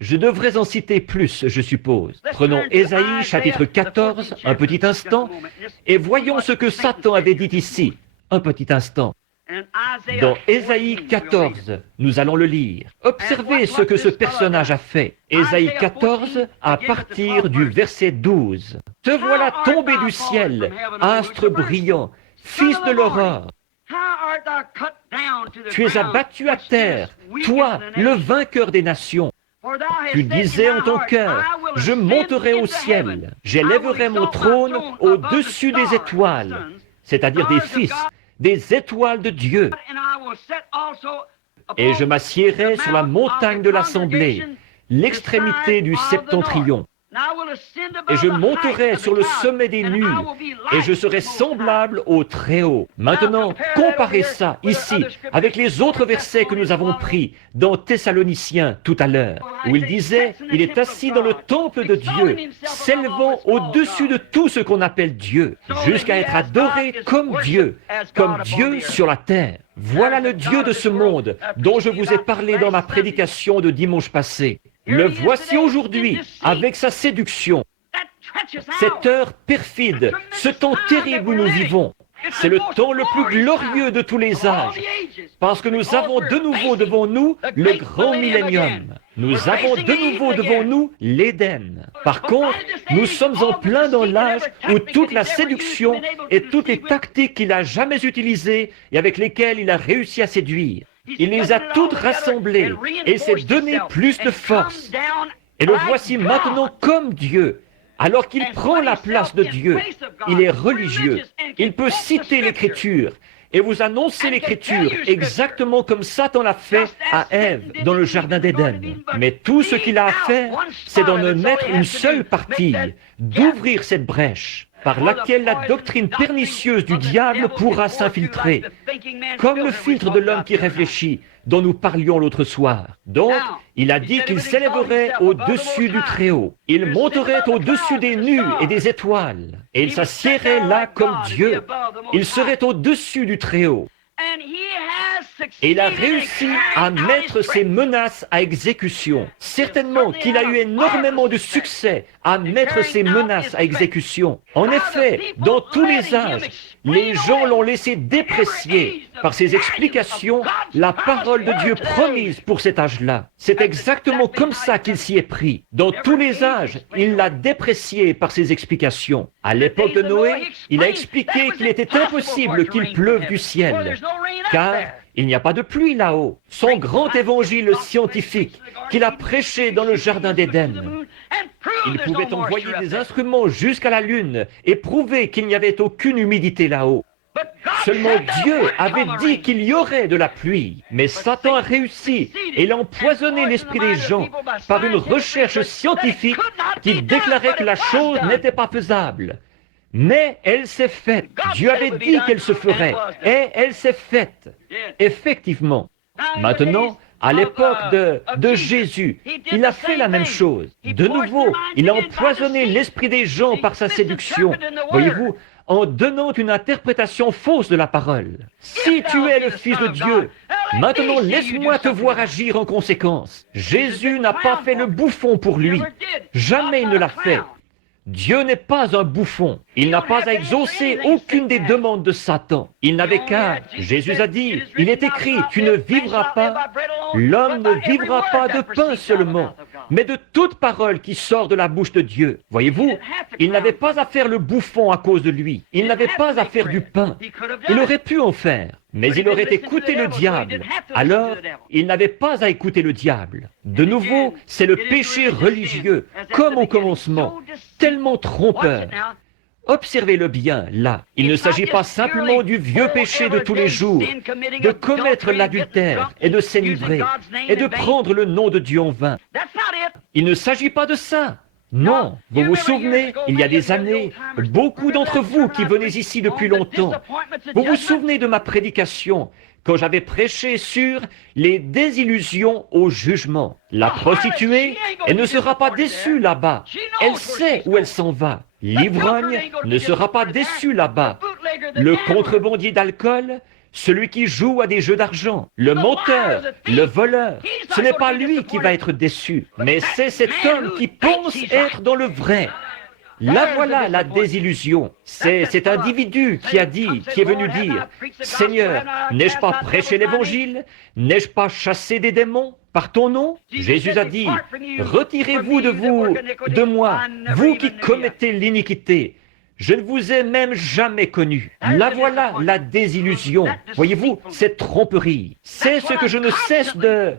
Je devrais en citer plus, je suppose. Prenons Ésaïe, chapitre 14, un petit instant, et voyons ce que Satan avait dit ici. Un petit instant. Dans Ésaïe 14, nous allons le lire. Observez ce que ce personnage a fait. Ésaïe 14, à partir du verset 12. « Te voilà tombé du ciel, astre brillant, fils de l'aurore. Tu es abattu à terre, toi, le vainqueur des nations. Tu disais en ton cœur, je monterai au ciel, j'élèverai mon trône au-dessus des étoiles, c'est-à-dire des fils, des étoiles de Dieu. Et je m'assiérai sur la montagne de l'assemblée, l'extrémité du septentrion. Et je monterai sur le sommet des nues, et je serai semblable au Très-Haut. Maintenant, comparez ça ici avec les autres versets que nous avons pris dans Thessaloniciens tout à l'heure, où il disait, il est assis dans le temple de Dieu, s'élevant au-dessus de tout ce qu'on appelle Dieu, jusqu'à être adoré comme Dieu sur la terre. Voilà le Dieu de ce monde dont je vous ai parlé dans ma prédication de dimanche passé. Le voici aujourd'hui, avec sa séduction. Cette heure perfide, ce temps terrible où nous vivons, c'est le temps le plus glorieux de tous les âges, parce que nous avons de nouveau devant nous le grand millénium. Nous avons de nouveau devant nous l'Éden. Par contre, nous sommes en plein dans l'âge où toute la séduction et toutes les tactiques qu'il a jamais utilisées et avec lesquelles il a réussi à séduire, il les a toutes rassemblées et s'est donné plus de force. Et le voici maintenant comme Dieu. Alors qu'il prend la place de Dieu, il est religieux. Il peut citer l'Écriture et vous annoncer l'Écriture exactement comme Satan l'a fait à Ève dans le jardin d'Éden. Mais tout ce qu'il a à faire, c'est d'en mettre une seule partie, d'ouvrir cette brèche par laquelle la doctrine pernicieuse du diable pourra s'infiltrer, comme le filtre de l'homme qui réfléchit, dont nous parlions l'autre soir. Donc, il a dit qu'il s'élèverait au-dessus du Très-Haut. Il monterait au-dessus des nues et des étoiles. Et il s'assiérait là comme Dieu. Il serait au-dessus du Très-Haut. Et il a réussi à mettre ses menaces à exécution. Certainement qu'il a eu énormément de succès à mettre ses menaces à exécution. En effet, dans tous les âges, les gens l'ont laissé déprécier par ses explications la parole de Dieu promise pour cet âge-là. C'est exactement comme ça qu'il s'y est pris. Dans tous les âges, il l'a déprécié par ses explications. À l'époque de Noé, il a expliqué qu'il était impossible qu'il pleuve du ciel, car il n'y a pas de pluie là-haut. Son grand évangile scientifique qu'il a prêché dans le jardin d'Éden, il pouvait envoyer des instruments jusqu'à la Lune et prouver qu'il n'y avait aucune humidité là-haut. Seulement Dieu avait dit qu'il y aurait de la pluie, mais Satan a réussi et il a empoisonné l'esprit des gens par une recherche scientifique qui déclarait que la chose n'était pas faisable. Mais elle s'est faite. Dieu avait dit qu'elle se ferait et elle s'est faite. Effectivement. Maintenant, à l'époque de Jésus, il a fait la même chose. De nouveau, il a empoisonné l'esprit des gens par sa séduction. Voyez-vous, en donnant une interprétation fausse de la parole. Si tu es le Fils de Dieu, maintenant laisse-moi te voir agir en conséquence. Jésus n'a pas fait le bouffon pour lui. Jamais il ne l'a fait. Dieu n'est pas un bouffon. Il n'a pas à exaucer aucune des demandes de Satan. Il n'avait qu'à. Jésus a dit, il est écrit, tu ne vivras pas, l'homme ne vivra pas de pain seulement, mais de toute parole qui sort de la bouche de Dieu. Voyez-vous, il n'avait pas à faire le bouffon à cause de lui. Il n'avait pas à faire du pain. Il aurait pu en faire. Mais il aurait écouté le diable. Alors, il n'avait pas à écouter le diable. De nouveau, c'est le péché religieux, comme au commencement, tellement trompeur. Observez-le bien, là. Il ne s'agit pas simplement du vieux péché de tous les jours, de commettre l'adultère et de s'énivrer, et de prendre le nom de Dieu en vain. Il ne s'agit pas de ça. Non, vous vous souvenez, il y a des années, beaucoup d'entre vous qui venez ici depuis longtemps, vous vous souvenez de ma prédication quand j'avais prêché sur les désillusions au jugement. La prostituée, elle ne sera pas déçue là-bas. Elle sait où elle s'en va. L'ivrogne ne sera pas déçu là-bas. Le contrebandier d'alcool, celui qui joue à des jeux d'argent, le menteur, le voleur, ce n'est pas lui qui va être déçu, mais c'est cet homme qui pense être dans le vrai. Là voilà la désillusion. C'est cet individu qui est venu dire, « Seigneur, n'ai-je pas prêché l'évangile? N'ai-je pas chassé des démons par ton nom ?» Jésus a dit, « Retirez-vous de moi, vous qui commettez l'iniquité. Je ne vous ai même jamais connu. » Là voilà la désillusion. Voyez-vous, cette tromperie. C'est ce que je ne cesse de...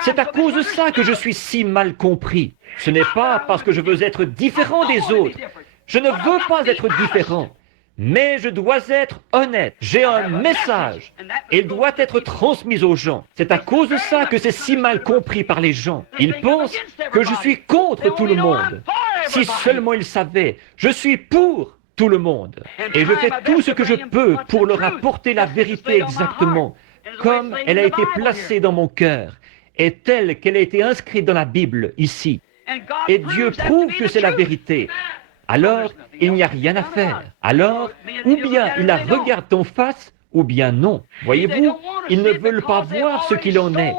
C'est à cause de ça que je suis si mal compris. Ce n'est pas parce que je veux être différent des autres. Je ne veux pas être différent. Mais je dois être honnête. J'ai un message. Il doit être transmis aux gens. C'est à cause de ça que c'est si mal compris par les gens. Ils pensent que je suis contre tout le monde. Si seulement ils savaient, je suis pour tout le monde. Et je fais tout ce que je peux pour leur apporter la vérité exactement, comme elle a été placée dans mon cœur, et telle qu'elle a été inscrite dans la Bible, ici. Et Dieu prouve que c'est la vérité. Alors, il n'y a rien à faire. Alors, ou bien il la regarde en face, ou bien non. Voyez-vous, ils ne veulent pas voir ce qu'il en est,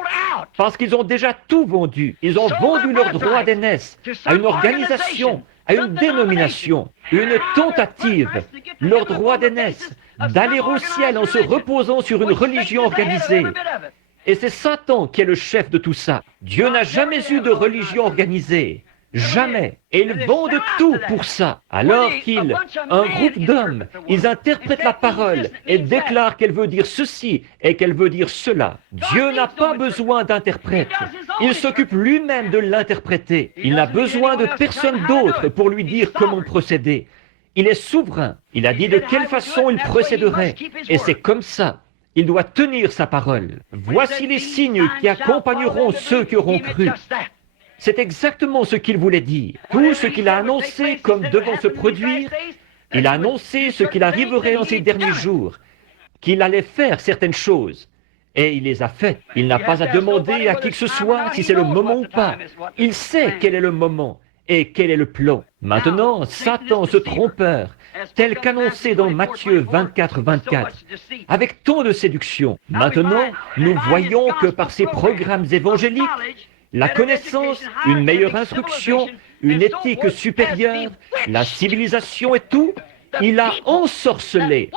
parce qu'ils ont déjà tout vendu. Ils ont vendu leur droit d'aînesse à une organisation, à une dénomination, une tentative, leur droit d'aînesse, d'aller au ciel en se reposant sur une religion organisée. Et c'est Satan qui est le chef de tout ça. Dieu n'a jamais eu de religion organisée. Jamais. Et ils vendent tout pour ça. Alors un groupe d'hommes, ils interprètent la parole et déclarent qu'elle veut dire ceci et qu'elle veut dire cela. Dieu n'a pas besoin d'interprète. Il s'occupe lui-même de l'interpréter. Il n'a besoin de personne d'autre pour lui dire comment procéder. Il est souverain. Il a dit de quelle façon il procéderait. Et c'est comme ça. Il doit tenir sa parole. Voici les signes qui accompagneront ceux qui auront cru. C'est exactement ce qu'il voulait dire. Tout ce qu'il a annoncé comme devant se produire, il a annoncé ce qu'il arriverait en ces derniers jours, qu'il allait faire certaines choses. Et il les a faites. Il n'a pas à demander à qui que ce soit si c'est le moment ou pas. Il sait quel est le moment. Et quel est le plan? Maintenant, Satan, ce trompeur, tel qu'annoncé dans Matthieu 24, 24, avec tant de séduction. Maintenant, nous voyons que par ses programmes évangéliques, la connaissance, une meilleure instruction, une éthique supérieure, la civilisation et tout, il a ensorcelé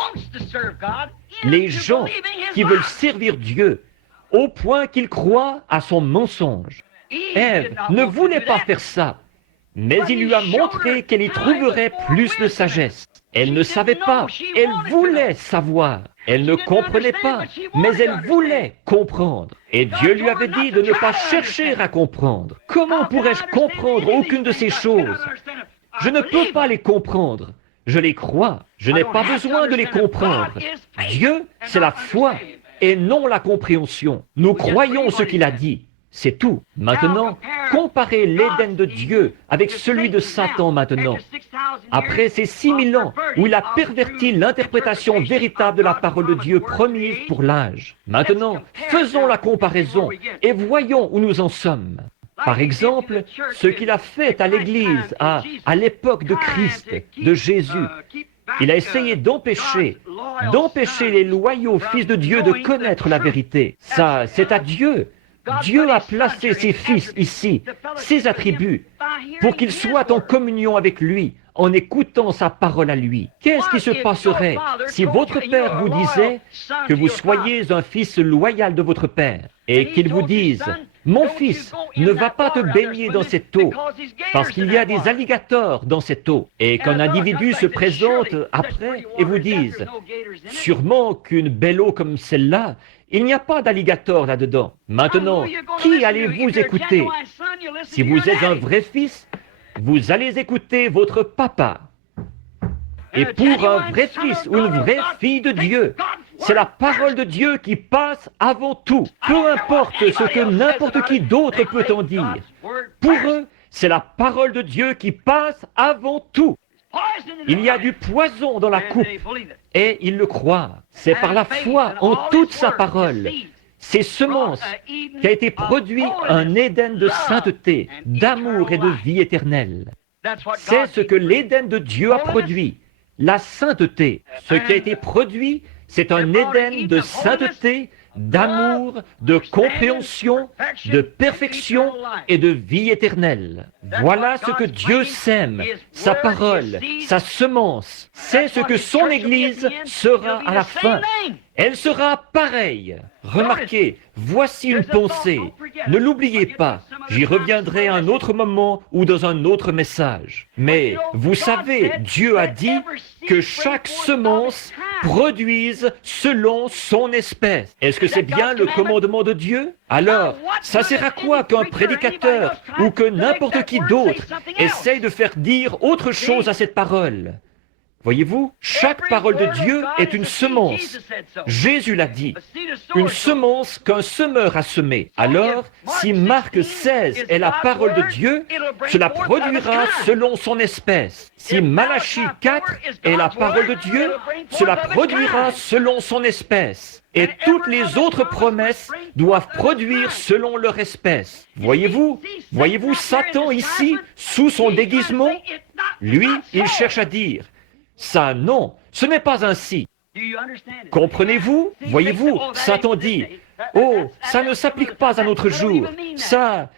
les gens qui veulent servir Dieu au point qu'ils croient à son mensonge. Ève ne voulait pas faire ça, mais il lui a montré qu'elle y trouverait plus de sagesse. Elle ne savait pas, elle voulait savoir. Elle ne comprenait pas, mais elle voulait comprendre. Et Dieu lui avait dit de ne pas chercher à comprendre. Comment pourrais-je comprendre aucune de ces choses? Je ne peux pas les comprendre. Je les crois. Je n'ai pas besoin de les comprendre. Dieu, c'est la foi et non la compréhension. Nous croyons ce qu'il a dit. C'est tout. Maintenant, comparez l'Éden de Dieu avec celui de Satan maintenant. Après ces 6000 ans où il a perverti l'interprétation véritable de la parole de Dieu promise pour l'âge. Maintenant, faisons la comparaison et voyons où nous en sommes. Par exemple, ce qu'il a fait à l'Église à l'époque de Christ, de Jésus. Il a essayé d'empêcher les loyaux fils de Dieu de connaître la vérité. Ça, c'est à Dieu. Dieu a placé ses fils ici, ses attributs, pour qu'ils soient en communion avec lui, en écoutant sa parole à lui. Qu'est-ce qui se passerait si votre père vous disait que vous soyez un fils loyal de votre père et qu'il vous dise « Mon fils, ne va pas te baigner dans cette eau, parce qu'il y a des alligators dans cette eau. » Et qu'un individu se présente après et vous dise « Sûrement qu'une belle eau comme celle-là, il n'y a pas d'alligator là-dedans. » Maintenant, qui allez-vous écouter? Si vous êtes un vrai fils, vous allez écouter votre papa. Et pour un vrai fils ou une vraie fille de Dieu, c'est la parole de Dieu qui passe avant tout. Peu importe ce que n'importe qui d'autre peut en dire. Pour eux, c'est la parole de Dieu qui passe avant tout. Il y a du poison dans la coupe et ils le croient. C'est par la foi en toute sa parole, ces semences, qu'a été produit un Éden de sainteté, d'amour et de vie éternelle. C'est ce que l'Éden de Dieu a produit, la sainteté. Ce qui a été produit, c'est un Éden de sainteté, d'amour, de compréhension, de perfection et de vie éternelle. Voilà ce que Dieu sème, sa parole, sa semence. C'est ce que son Église sera à la fin. Elle sera pareille. Remarquez, voici une pensée. Ne l'oubliez pas. J'y reviendrai à un autre moment ou dans un autre message. Mais vous savez, Dieu a dit que chaque semence produise selon son espèce. Est-ce que c'est bien le commandement de Dieu? Alors, ça sert à quoi qu'un prédicateur ou que n'importe qui d'autre essaye de faire dire autre chose à cette parole? Voyez-vous, chaque parole de Dieu est une semence. Jésus l'a dit, une semence qu'un semeur a semée. Alors, si Marc 16 est la parole de Dieu, cela produira selon son espèce. Si Malachie 4 est la parole de Dieu, cela produira selon son espèce. Et toutes les autres promesses doivent produire selon leur espèce. Voyez-vous Satan ici, sous son déguisement, lui, il cherche à dire, ça, non, ce n'est pas ainsi. Comprenez-vous? Voyez-vous, Satan dit, oh, ça ne s'applique pas à notre jour. Ça,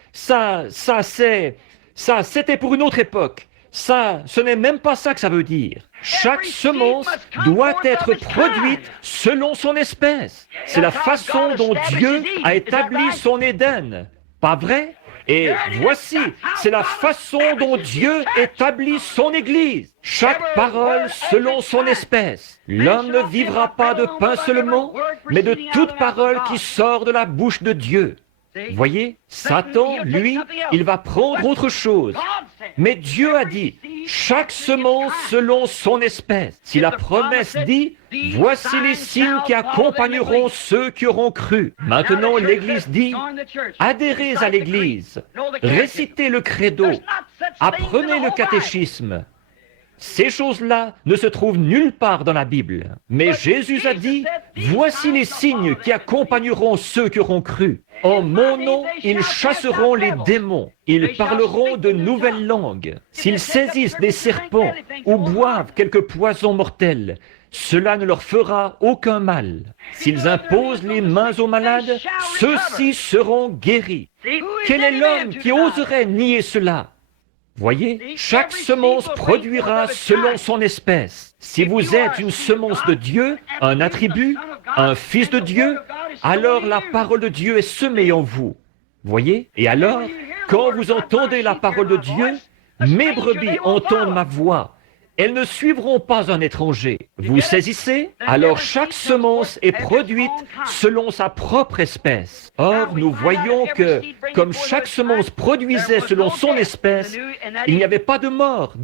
c'était pour une autre époque. Ça, ce n'est même pas ça que ça veut dire. Chaque semence doit être produite selon son espèce. C'est la façon dont Dieu a établi son Éden. Pas vrai? Et voici, c'est la façon dont Dieu établit son Église. Chaque parole selon son espèce. L'homme ne vivra pas de pain seulement, mais de toute parole qui sort de la bouche de Dieu. Voyez, Satan, lui, il va prendre autre chose. Mais Dieu a dit, chaque semence selon son espèce. Si la promesse dit, voici les signes qui accompagneront ceux qui auront cru. Maintenant, l'Église dit, adhérez à l'Église, récitez le credo, apprenez le catéchisme. Ces choses-là ne se trouvent nulle part dans la Bible. Mais Jésus a dit, voici les signes qui accompagneront ceux qui auront cru. En mon nom, ils chasseront les démons. Ils parleront de nouvelles langues. S'ils saisissent des serpents ou boivent quelque poison mortel, cela ne leur fera aucun mal. S'ils imposent les mains aux malades, ceux-ci seront guéris. Quel est l'homme qui oserait nier cela? Voyez, chaque semence produira selon son espèce. Si vous êtes une semence de Dieu, un attribut, un fils de Dieu, alors la parole de Dieu est semée en vous. Voyez? Et alors, quand vous entendez la parole de Dieu, mes brebis entendent ma voix. Elles ne suivront pas un étranger. Vous saisissez? Alors chaque semence est produite selon sa propre espèce. Or, nous voyons que, comme chaque semence produisait selon son espèce, il n'y avait pas de mort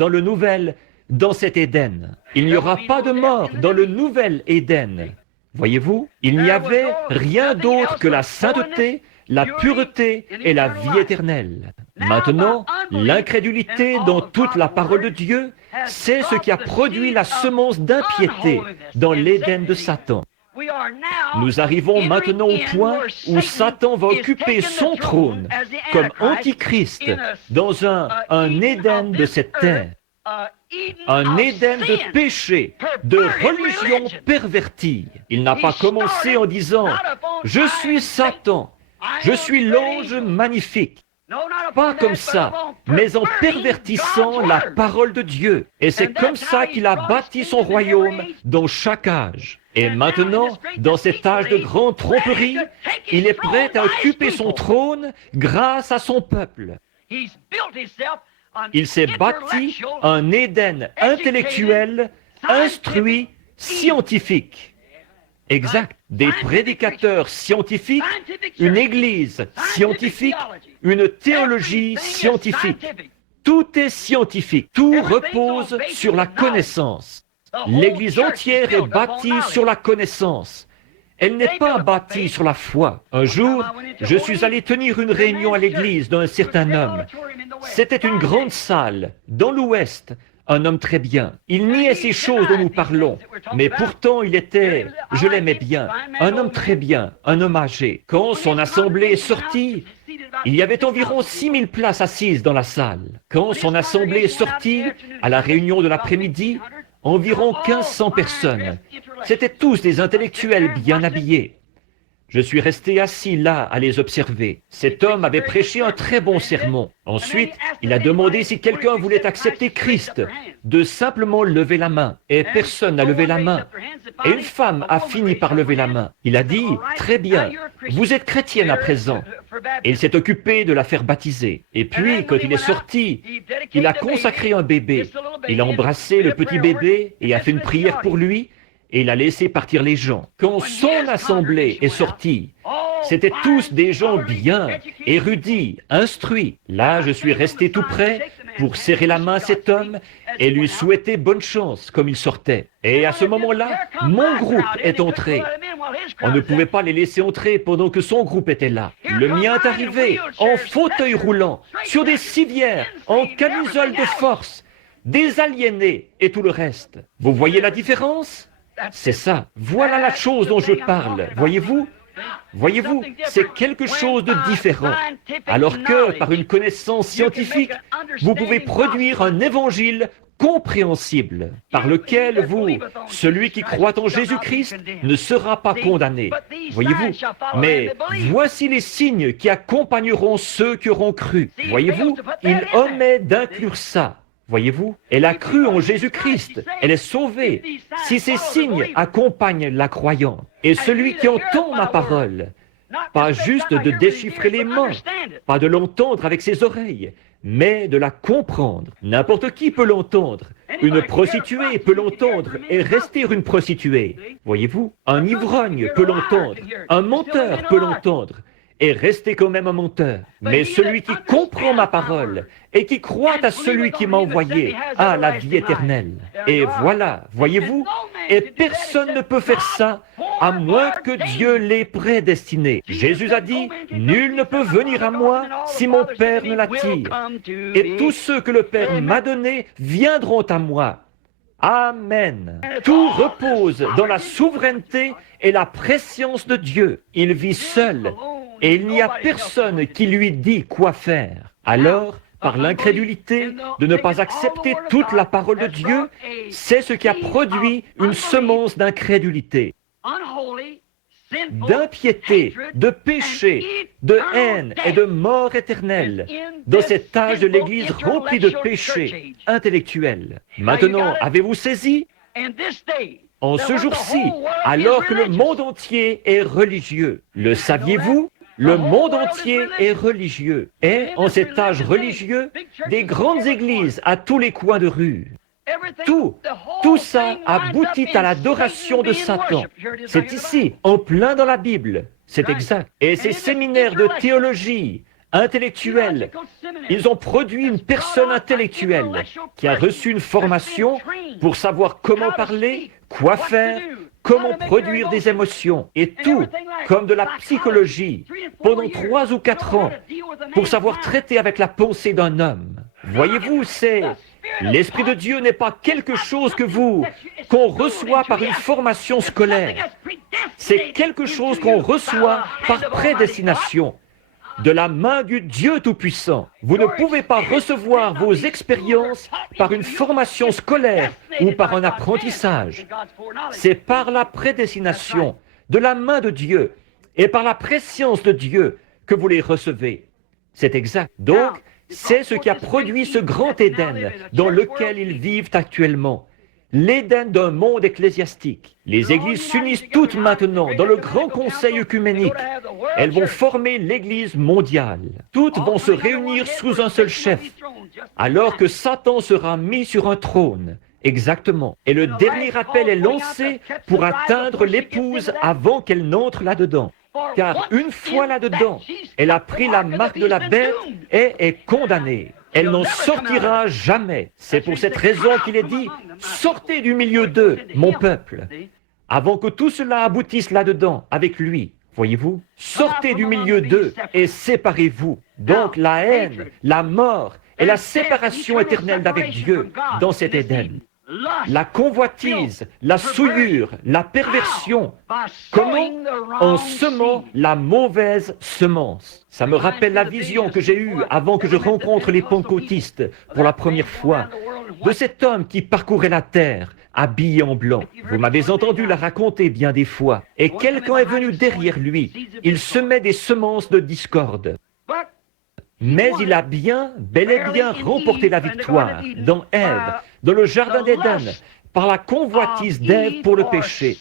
dans cet Éden. Il n'y aura pas de mort dans le nouvel Éden. Voyez-vous? Il n'y avait rien d'autre que la sainteté, la pureté et la vie éternelle. Maintenant, l'incrédulité dans toute la parole de Dieu, c'est ce qui a produit la semence d'impiété dans l'Éden de Satan. Nous arrivons maintenant au point où Satan va occuper son trône comme antichrist dans un Éden de cette terre. Un Éden de péché, de religion pervertie. Il n'a pas commencé en disant « Je suis Satan, je suis l'ange magnifique ». Pas comme ça, mais en pervertissant la parole de Dieu. Et c'est comme ça qu'il a bâti son royaume dans chaque âge. Et maintenant, dans cet âge de grande tromperie, il est prêt à occuper son trône grâce à son peuple. Il s'est bâti un Éden intellectuel, instruit, scientifique. Exact. Des prédicateurs scientifiques, une église scientifique, une théologie scientifique. Tout est scientifique. Tout repose sur la connaissance. L'église entière est bâtie sur la connaissance. Elle n'est pas bâtie sur la foi. Un jour, je suis allé tenir une réunion à l'église d'un certain homme. C'était une grande salle, dans l'ouest, un homme très bien. Il niait ces choses dont nous parlons, mais pourtant il était, je l'aimais bien, un homme très bien, un homme âgé. Quand son assemblée est sortie, il y avait environ 6000 places assises dans la salle. Quand son assemblée est sortie, à la réunion de l'après-midi, environ 1500 personnes. C'étaient tous des intellectuels bien habillés. Je suis resté assis là à les observer. Cet homme avait prêché un très bon sermon. Ensuite, il a demandé si quelqu'un voulait accepter Christ, de simplement lever la main. Et personne n'a levé la main. Et une femme a fini par lever la main. Il a dit, « Très bien, vous êtes chrétienne à présent. » Et il s'est occupé de la faire baptiser. Et puis, quand il est sorti, il a consacré un bébé. Il a embrassé le petit bébé et a fait une prière pour lui. Et il a laissé partir les gens. Quand son assemblée est sortie, c'étaient tous des gens bien, érudits, instruits. Là, je suis resté tout près pour serrer la main à cet homme et lui souhaiter bonne chance comme il sortait. Et à ce moment-là, mon groupe est entré. On ne pouvait pas les laisser entrer pendant que son groupe était là. Le mien est arrivé en fauteuil roulant, sur des civières, en camisole de force, des aliénés et tout le reste. Vous voyez la différence ? C'est ça. Voilà la chose dont je parle. Voyez-vous? Voyez-vous, c'est quelque chose de différent. Alors que, par une connaissance scientifique, vous pouvez produire un évangile compréhensible, par lequel celui qui croit en Jésus-Christ, ne sera pas condamné. Voyez-vous? Mais voici les signes qui accompagneront ceux qui auront cru. Voyez-vous? Il omet d'inclure ça. Voyez-vous? Elle a cru en Jésus-Christ. Elle est sauvée. Si ces signes accompagnent la croyante, et celui qui entend ma parole, pas juste de déchiffrer les mots, pas de l'entendre avec ses oreilles, mais de la comprendre. N'importe qui peut l'entendre. Une prostituée peut l'entendre et rester une prostituée. Voyez-vous? Un ivrogne peut l'entendre. Un menteur peut l'entendre et rester quand même un menteur. Mais celui qui comprend ma parole et qui croit à celui qui m'a envoyé a la vie éternelle. Et voilà, voyez-vous, et personne ne peut faire ça à moins que Dieu l'ait prédestiné. Jésus a dit, « Nul ne peut venir à moi si mon Père ne l'attire. Et tous ceux que le Père m'a donnés viendront à moi. » Amen. Tout repose dans la souveraineté et la préscience de Dieu. Il vit seul et il n'y a personne qui lui dit quoi faire. Alors, par l'incrédulité de ne pas accepter toute la parole de Dieu, c'est ce qui a produit une semence d'incrédulité, d'impiété, de péché, de haine et de mort éternelle dans cet âge de l'Église rempli de péché intellectuel. Maintenant, avez-vous saisi? En ce jour-ci, alors que le monde entier est religieux, le saviez-vous? Le monde entier est religieux. Et en cet âge religieux, des grandes églises à tous les coins de rue. Tout ça aboutit à l'adoration de Satan. C'est ici, en plein dans la Bible. C'est exact. Et ces séminaires de théologie intellectuelle, ils ont produit une personne intellectuelle qui a reçu une formation pour savoir comment parler, quoi faire, comment produire des émotions, et tout, comme de la psychologie, pendant 3 ou 4 ans, pour savoir traiter avec la pensée d'un homme. Voyez-vous, l'Esprit de Dieu n'est pas quelque chose qu'on reçoit par une formation scolaire. C'est quelque chose qu'on reçoit par prédestination, de la main du Dieu Tout-Puissant. Vous ne pouvez pas recevoir vos expériences par une formation scolaire ou par un apprentissage. C'est par la prédestination, de la main de Dieu et par la préscience de Dieu que vous les recevez. C'est exact. Donc, c'est ce qui a produit ce grand Éden dans lequel ils vivent actuellement. L'Éden d'un monde ecclésiastique. Les églises s'unissent toutes maintenant dans le grand conseil œcuménique. Elles vont former l'Église mondiale. Toutes vont se réunir sous un seul chef, alors que Satan sera mis sur un trône. Exactement. Et le dernier appel est lancé pour atteindre l'épouse avant qu'elle n'entre là-dedans. Car une fois là-dedans, elle a pris la marque de la bête et est condamnée. Elle n'en sortira jamais. C'est pour cette raison qu'il est dit, « Sortez du milieu d'eux, mon peuple », avant que tout cela aboutisse là-dedans, avec lui. Voyez-vous? Sortez du milieu d'eux et séparez-vous. Donc la haine, la mort et la séparation éternelle d'avec Dieu dans cet Éden. La convoitise, la souillure, la perversion. Comment? En semant la mauvaise semence. Ça me rappelle la vision que j'ai eue avant que je rencontre les pentecôtistes pour la première fois, de cet homme qui parcourait la terre, habillé en blanc. Vous m'avez entendu la raconter bien des fois. Et quelqu'un est venu derrière lui. Il semait des semences de discorde. Mais il a bel et bien remporté la victoire dans Ève, dans le jardin d'Éden, par la convoitise d'Ève pour le péché.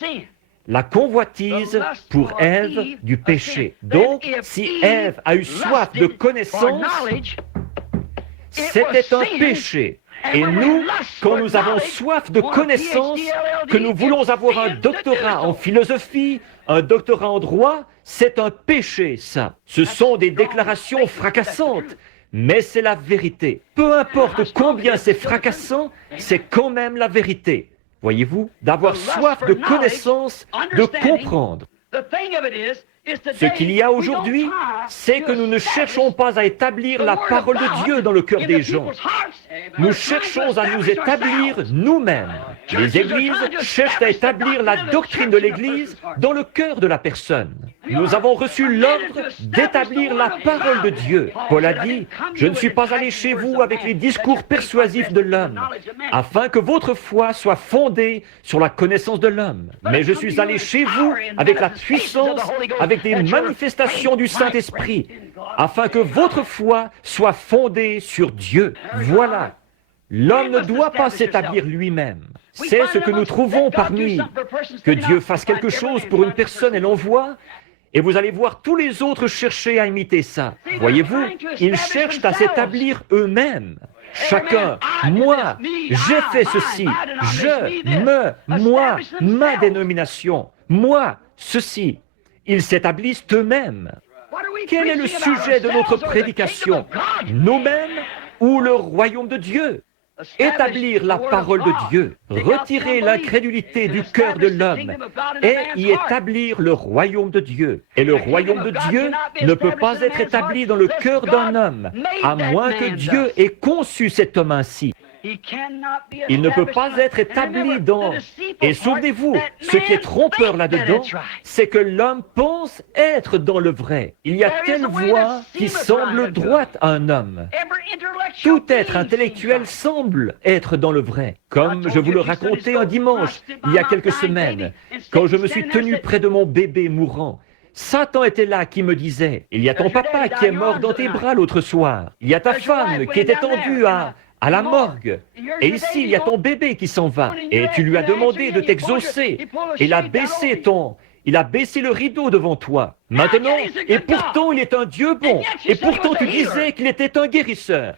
La convoitise pour Ève du péché. Donc, si Ève a eu soif de connaissance, c'était un péché. Et nous, quand nous avons soif de connaissance, que nous voulons avoir un doctorat en philosophie, un doctorat en droit, c'est un péché, ça. Ce sont des déclarations fracassantes, mais c'est la vérité. Peu importe combien c'est fracassant, c'est quand même la vérité. Voyez-vous, d'avoir soif de connaissance, de comprendre. Ce qu'il y a aujourd'hui, c'est que nous ne cherchons pas à établir la parole de Dieu dans le cœur des gens. Nous cherchons à nous établir nous-mêmes. Les églises cherchent à établir la doctrine de l'Église dans le cœur de la personne. Nous avons reçu l'ordre d'établir la parole de Dieu. Paul a dit, « Je ne suis pas allé chez vous avec les discours persuasifs de l'homme, afin que votre foi soit fondée sur la connaissance de l'homme. Mais je suis allé chez vous avec la puissance, avec des manifestations du Saint-Esprit, afin que votre foi soit fondée sur Dieu. » Voilà. L'homme ne doit pas s'établir lui-même. C'est ce que nous trouvons parmi. Que Dieu fasse quelque chose pour une personne et l'envoie, et vous allez voir tous les autres chercher à imiter ça. Voyez-vous, ils cherchent à s'établir eux-mêmes. Chacun, moi, j'ai fait ceci, moi, ma dénomination, moi, ceci. Ils s'établissent eux-mêmes. Quel est le sujet de notre prédication? Nous-mêmes ou le royaume de Dieu? Établir la parole de Dieu, retirer l'incrédulité du cœur de l'homme et y établir le royaume de Dieu. Et le royaume de Dieu ne peut pas être établi dans le cœur d'un homme, à moins que Dieu ait conçu cet homme ainsi. Il ne peut pas être établi dans... Et souvenez-vous, ce qui est trompeur là-dedans, c'est que l'homme pense être dans le vrai. Il y a telle voie qui semble droite à un homme. Tout être intellectuel semble être dans le vrai. Comme je vous le racontais un dimanche, il y a quelques semaines, quand je me suis tenu près de mon bébé mourant, Satan était là qui me disait, il y a ton papa qui est mort dans tes bras l'autre soir. Il y a ta femme qui est étendue à la morgue. Et ici, il y a ton bébé qui s'en va. Et tu lui as demandé de t'exaucer. Il a baissé le rideau devant toi. Maintenant, et pourtant, il est un Dieu bon. Et pourtant, tu disais qu'il était un guérisseur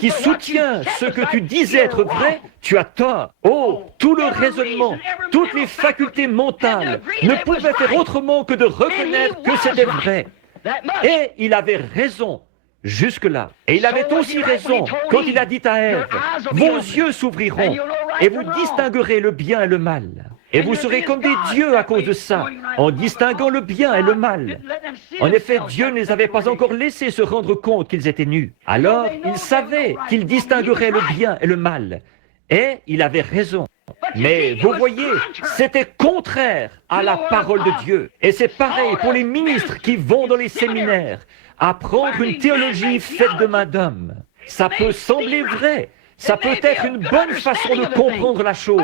qui soutient ce que tu disais être vrai, tu as tort. Oh, tout le raisonnement, toutes les facultés mentales ne pouvaient faire autrement que de reconnaître que c'était vrai. Et il avait raison jusque-là. Et il avait aussi raison quand il a dit à Ève, « Vos yeux s'ouvriront et vous distinguerez le bien et le mal. Et vous serez comme des dieux à cause de ça, en distinguant le bien et le mal. » En effet, Dieu ne les avait pas encore laissés se rendre compte qu'ils étaient nus. Alors, il savait qu'ils distingueraient le bien et le mal. Et il avait raison. Mais vous voyez, c'était contraire à la parole de Dieu. Et c'est pareil pour les ministres qui vont dans les séminaires, apprendre une théologie faite de main d'homme. Ça peut sembler vrai. Ça peut être une bonne façon de comprendre la chose,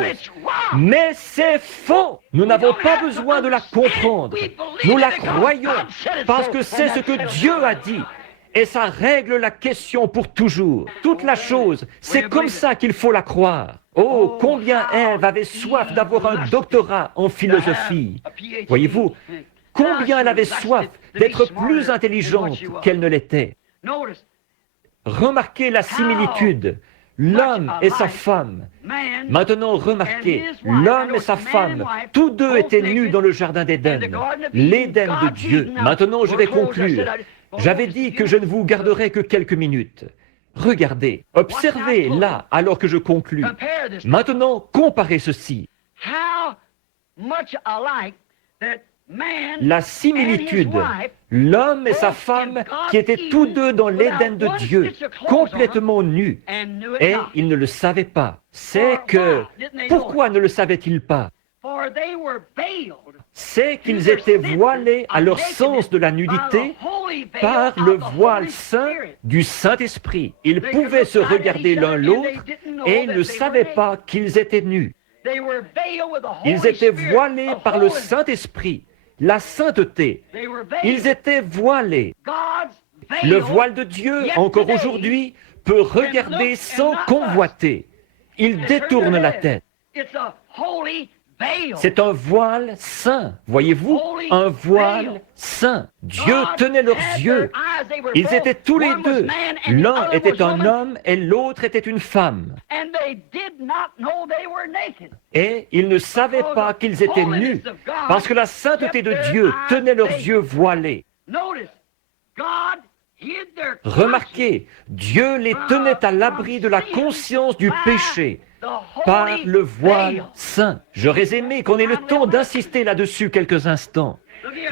mais c'est faux. Nous n'avons pas besoin de la comprendre. Nous la croyons parce que c'est ce que Dieu a dit. Et ça règle la question pour toujours. Toute la chose, c'est comme ça qu'il faut la croire. Oh, combien Ève avait soif d'avoir un doctorat en philosophie. Voyez-vous, combien elle avait soif d'être plus intelligente qu'elle ne l'était. Remarquez la similitude. L'homme et sa femme. Maintenant, remarquez, l'homme et sa femme, tous deux étaient nus dans le jardin d'Éden, l'Éden de Dieu. Maintenant, je vais conclure. J'avais dit que je ne vous garderais que quelques minutes. Regardez, observez là, alors que je conclus. Maintenant, comparez ceci. La similitude, l'homme et sa femme qui étaient tous deux dans l'Éden de Dieu, complètement nus, et ils ne le savaient pas. C'est que, pourquoi ne le savaient-ils pas? C'est qu'ils étaient voilés à leur sens de la nudité par le voile saint du Saint-Esprit. Ils pouvaient se regarder l'un l'autre et ils ne savaient pas qu'ils étaient nus. Ils étaient voilés par le Saint-Esprit. La sainteté. Ils étaient voilés. Le voile de Dieu, encore aujourd'hui, peut regarder sans convoiter. Il détourne la tête. C'est un voile saint, voyez-vous, un voile saint. Dieu tenait leurs yeux. Ils étaient tous les deux. L'un était un homme et l'autre était une femme. Et ils ne savaient pas qu'ils étaient nus, parce que la sainteté de Dieu tenait leurs yeux voilés. Remarquez, Dieu les tenait à l'abri de la conscience du péché par le voile saint. J'aurais aimé qu'on ait le temps d'insister là-dessus quelques instants.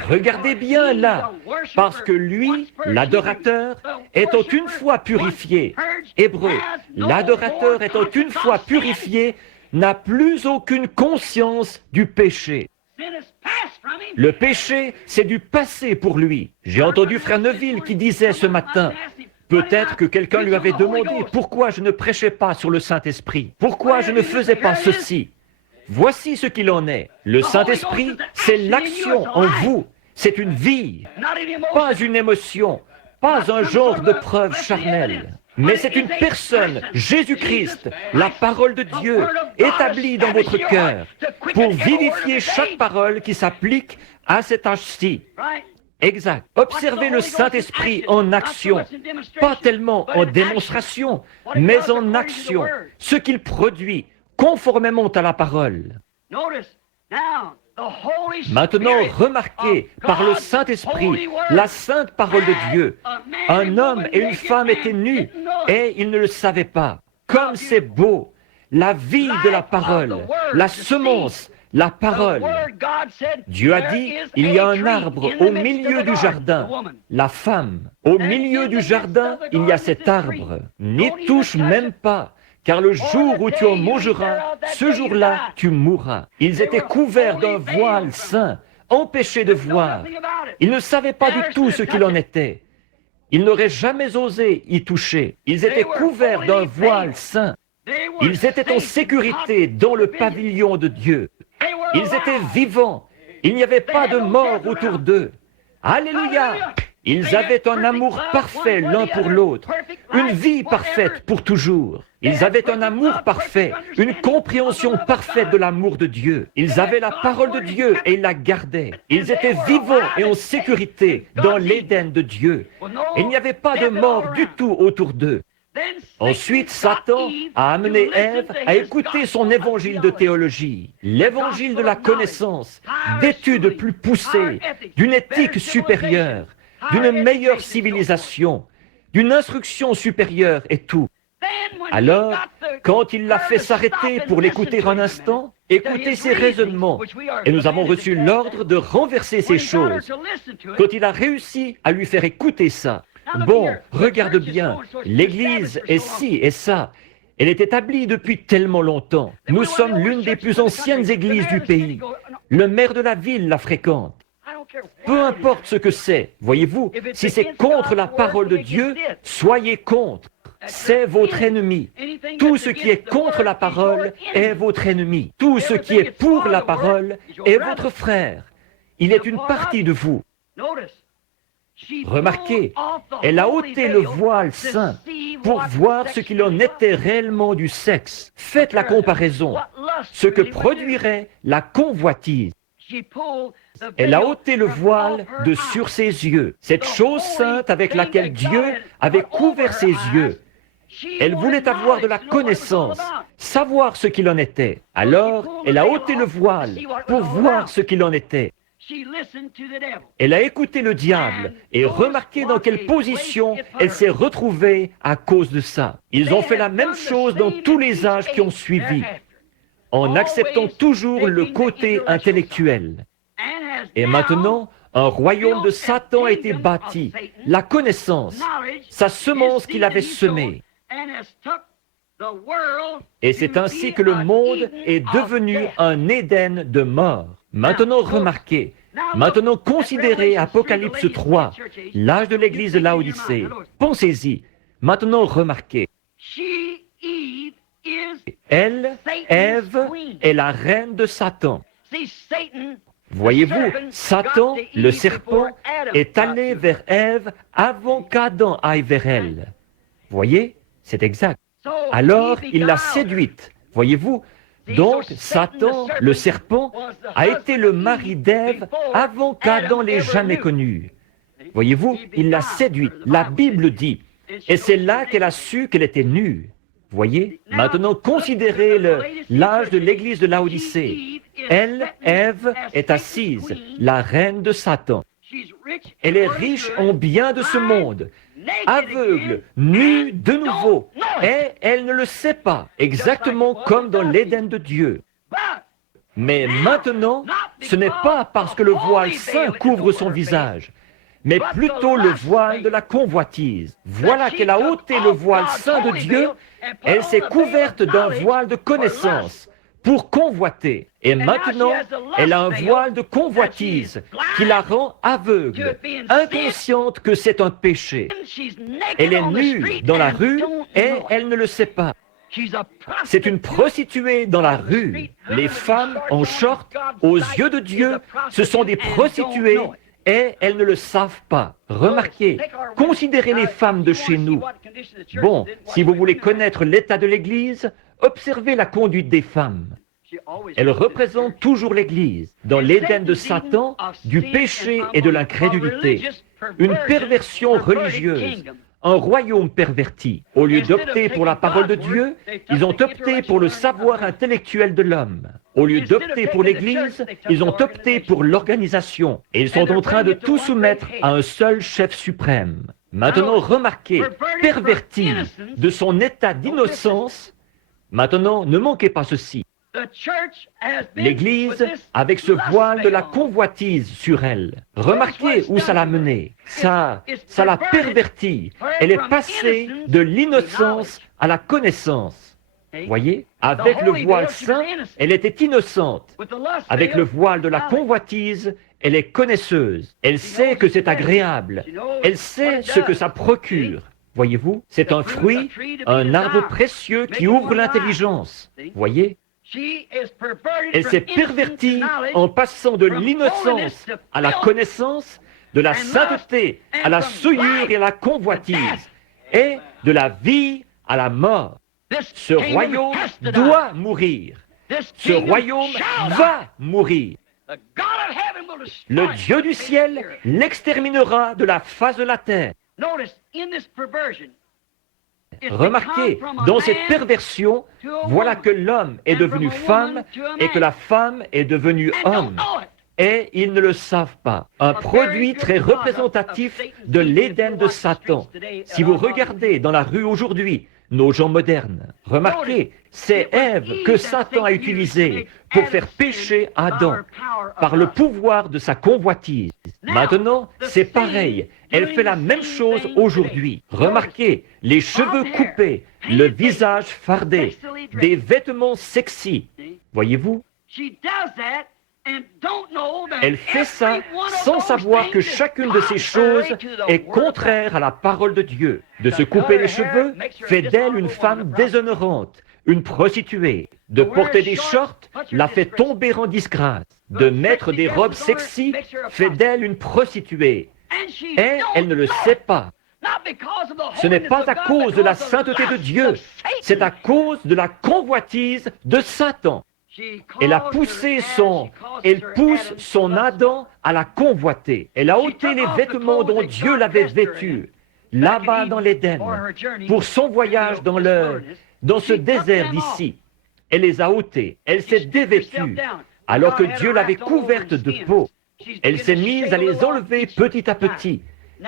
Regardez bien là, parce que lui, l'adorateur, étant une fois purifié, hébreu, l'adorateur étant une fois purifié, n'a plus aucune conscience du péché. Le péché, c'est du passé pour lui. J'ai entendu Frère Neville qui disait ce matin, peut-être que quelqu'un lui avait demandé pourquoi je ne prêchais pas sur le Saint-Esprit, pourquoi je ne faisais pas ceci. Voici ce qu'il en est. Le Saint-Esprit, c'est l'action en vous. C'est une vie, pas une émotion, pas un genre de preuve charnelle. Mais c'est une personne, Jésus-Christ, la parole de Dieu, établie dans votre cœur, pour vivifier chaque parole qui s'applique à cet âge-ci. Exact. Observez le Saint-Esprit en action, pas tellement en démonstration, mais en action, ce qu'il produit, conformément à la parole. Maintenant, remarquez, par le Saint-Esprit, la sainte parole de Dieu, un homme et une femme étaient nus et ils ne le savaient pas. Comme c'est beau, la vie de la parole, la semence, la parole. Dieu a dit, il y a un arbre au milieu du jardin, la femme. Au milieu du jardin, il y a cet arbre. N'y touche même pas, car le jour où tu en mangeras, ce jour-là, tu mourras. Ils étaient couverts d'un voile saint, empêchés de voir. Ils ne savaient pas du tout ce qu'il en était. Ils n'auraient jamais osé y toucher. Ils étaient couverts d'un voile saint. Ils étaient en sécurité dans le pavillon de Dieu. Ils étaient vivants. Il n'y avait pas de mort autour d'eux. Alléluia! Ils avaient un amour parfait l'un pour l'autre, une vie parfaite pour toujours. Ils avaient un amour parfait, une compréhension parfaite de l'amour de Dieu. Ils avaient la parole de Dieu et ils la gardaient. Ils étaient vivants et en sécurité dans l'Éden de Dieu. Il n'y avait pas de mort du tout autour d'eux. Ensuite, Satan a amené Ève à écouter son évangile de théologie, l'évangile de la connaissance, d'études plus poussées, d'une éthique supérieure, d'une meilleure civilisation, d'une instruction supérieure et tout. Alors, quand il l'a fait s'arrêter pour l'écouter un instant, écouter ses raisonnements, et nous avons reçu l'ordre de renverser ces choses, quand il a réussi à lui faire écouter ça, bon, regarde bien, l'Église est ci et ça. Elle est établie depuis tellement longtemps. Nous sommes l'une des plus anciennes églises du pays. Le maire de la ville la fréquente. Peu importe ce que c'est, voyez-vous, si c'est contre la parole de Dieu, soyez contre. C'est votre ennemi. Tout ce qui est contre la parole est votre ennemi. Tout ce qui est pour la parole est votre frère. Il est une partie de vous. Remarquez, elle a ôté le voile saint pour voir ce qu'il en était réellement du sexe. Faites la comparaison, ce que produirait la convoitise. Elle a ôté le voile de sur ses yeux, cette chose sainte avec laquelle Dieu avait couvert ses yeux. Elle voulait avoir de la connaissance, savoir ce qu'il en était. Alors, elle a ôté le voile pour voir ce qu'il en était. Elle a écouté le diable et remarqué dans quelle position elle s'est retrouvée à cause de ça. Ils ont fait la même chose dans tous les âges qui ont suivi, en acceptant toujours le côté intellectuel. Et maintenant, un royaume de Satan a été bâti, la connaissance, sa semence qu'il avait semée. Et c'est ainsi que le monde est devenu un Éden de mort. Maintenant, remarquez, maintenant considérez Apocalypse 3, l'âge de l'église de Laodicée. Pensez-y. Maintenant, remarquez. Elle, Ève, est la reine de Satan. Voyez-vous, Satan, le serpent, est allé vers Ève avant qu'Adam aille vers elle. Voyez, c'est exact. Alors, il l'a séduite. Voyez-vous, donc Satan, le serpent, a été le mari d'Ève avant qu'Adam l'ait jamais connue. Voyez-vous, il l'a séduite. La Bible dit, et c'est là qu'elle a su qu'elle était nue. Voyez, maintenant considérez l'âge de l'église de Laodicée. Elle, Ève, est assise, la reine de Satan. Elle est riche en biens de ce monde, aveugle, nue de nouveau, et elle ne le sait pas, exactement comme dans l'Éden de Dieu. Mais maintenant, ce n'est pas parce que le voile saint couvre son visage, mais plutôt le voile de la convoitise. Voilà qu'elle a ôté le voile saint de Dieu, elle s'est couverte d'un voile de connaissance pour convoiter. Et maintenant, elle a un voile de convoitise qui la rend aveugle, inconsciente que c'est un péché. Elle est nue dans la rue et elle ne le sait pas. C'est une prostituée dans la rue. Les femmes en short, aux yeux de Dieu, ce sont des prostituées et elles ne le savent pas. Remarquez, considérez les femmes de chez nous. Bon, si vous voulez connaître l'état de l'Église, observez la conduite des femmes. Elles représentent toujours l'Église, dans l'Éden de Satan, du péché et de l'incrédulité, une perversion religieuse, un royaume perverti. Au lieu d'opter pour la parole de Dieu, ils ont opté pour le savoir intellectuel de l'homme. Au lieu d'opter pour l'Église, ils ont opté pour l'organisation. Et ils sont en train de tout soumettre à un seul chef suprême. Maintenant, remarquez, perverti de son état d'innocence. Maintenant, ne manquez pas ceci. L'Église, avec ce voile de la convoitise sur elle, remarquez où ça l'a menée. Ça l'a pervertie. Elle est passée de l'innocence à la connaissance. Voyez, avec le voile saint, elle était innocente. Avec le voile de la convoitise, elle est connaisseuse. Elle sait que c'est agréable. Elle sait ce que ça procure. Voyez-vous, c'est un fruit, un arbre précieux qui ouvre l'intelligence. Voyez, elle s'est pervertie en passant de l'innocence à la connaissance, de la sainteté à la souillure et à la convoitise, et de la vie à la mort. Ce royaume doit mourir. Ce royaume va mourir. Le Dieu du ciel l'exterminera de la face de la terre. Remarquez, dans cette perversion, voilà que l'homme est devenu femme et que la femme est devenue homme. Et ils ne le savent pas. Un produit très représentatif de l'Éden de Satan. Si vous regardez dans la rue aujourd'hui, nos gens modernes, remarquez, c'est Ève que Satan a utilisée pour faire pécher Adam par le pouvoir de sa convoitise. Maintenant, c'est pareil. Elle fait la même chose aujourd'hui. Remarquez, les cheveux coupés, le visage fardé, des vêtements sexy. Voyez-vous? Elle fait ça sans savoir que chacune de ces choses est contraire à la parole de Dieu. De se couper les cheveux fait d'elle une femme déshonorante, une prostituée. De porter des shorts la fait tomber en disgrâce. De mettre des robes sexy fait d'elle une prostituée. Et elle ne le sait pas. Ce n'est pas à cause de la sainteté de Dieu, c'est à cause de la convoitise de Satan. Elle pousse son Adam à la convoiter. Elle a ôté les vêtements dont Dieu l'avait vêtu, là-bas dans l'Éden, pour son voyage dans ce désert d'ici. Elle les a ôtés, elle s'est dévêtue, alors que Dieu l'avait couverte de peau. Elle s'est mise à les enlever petit à petit.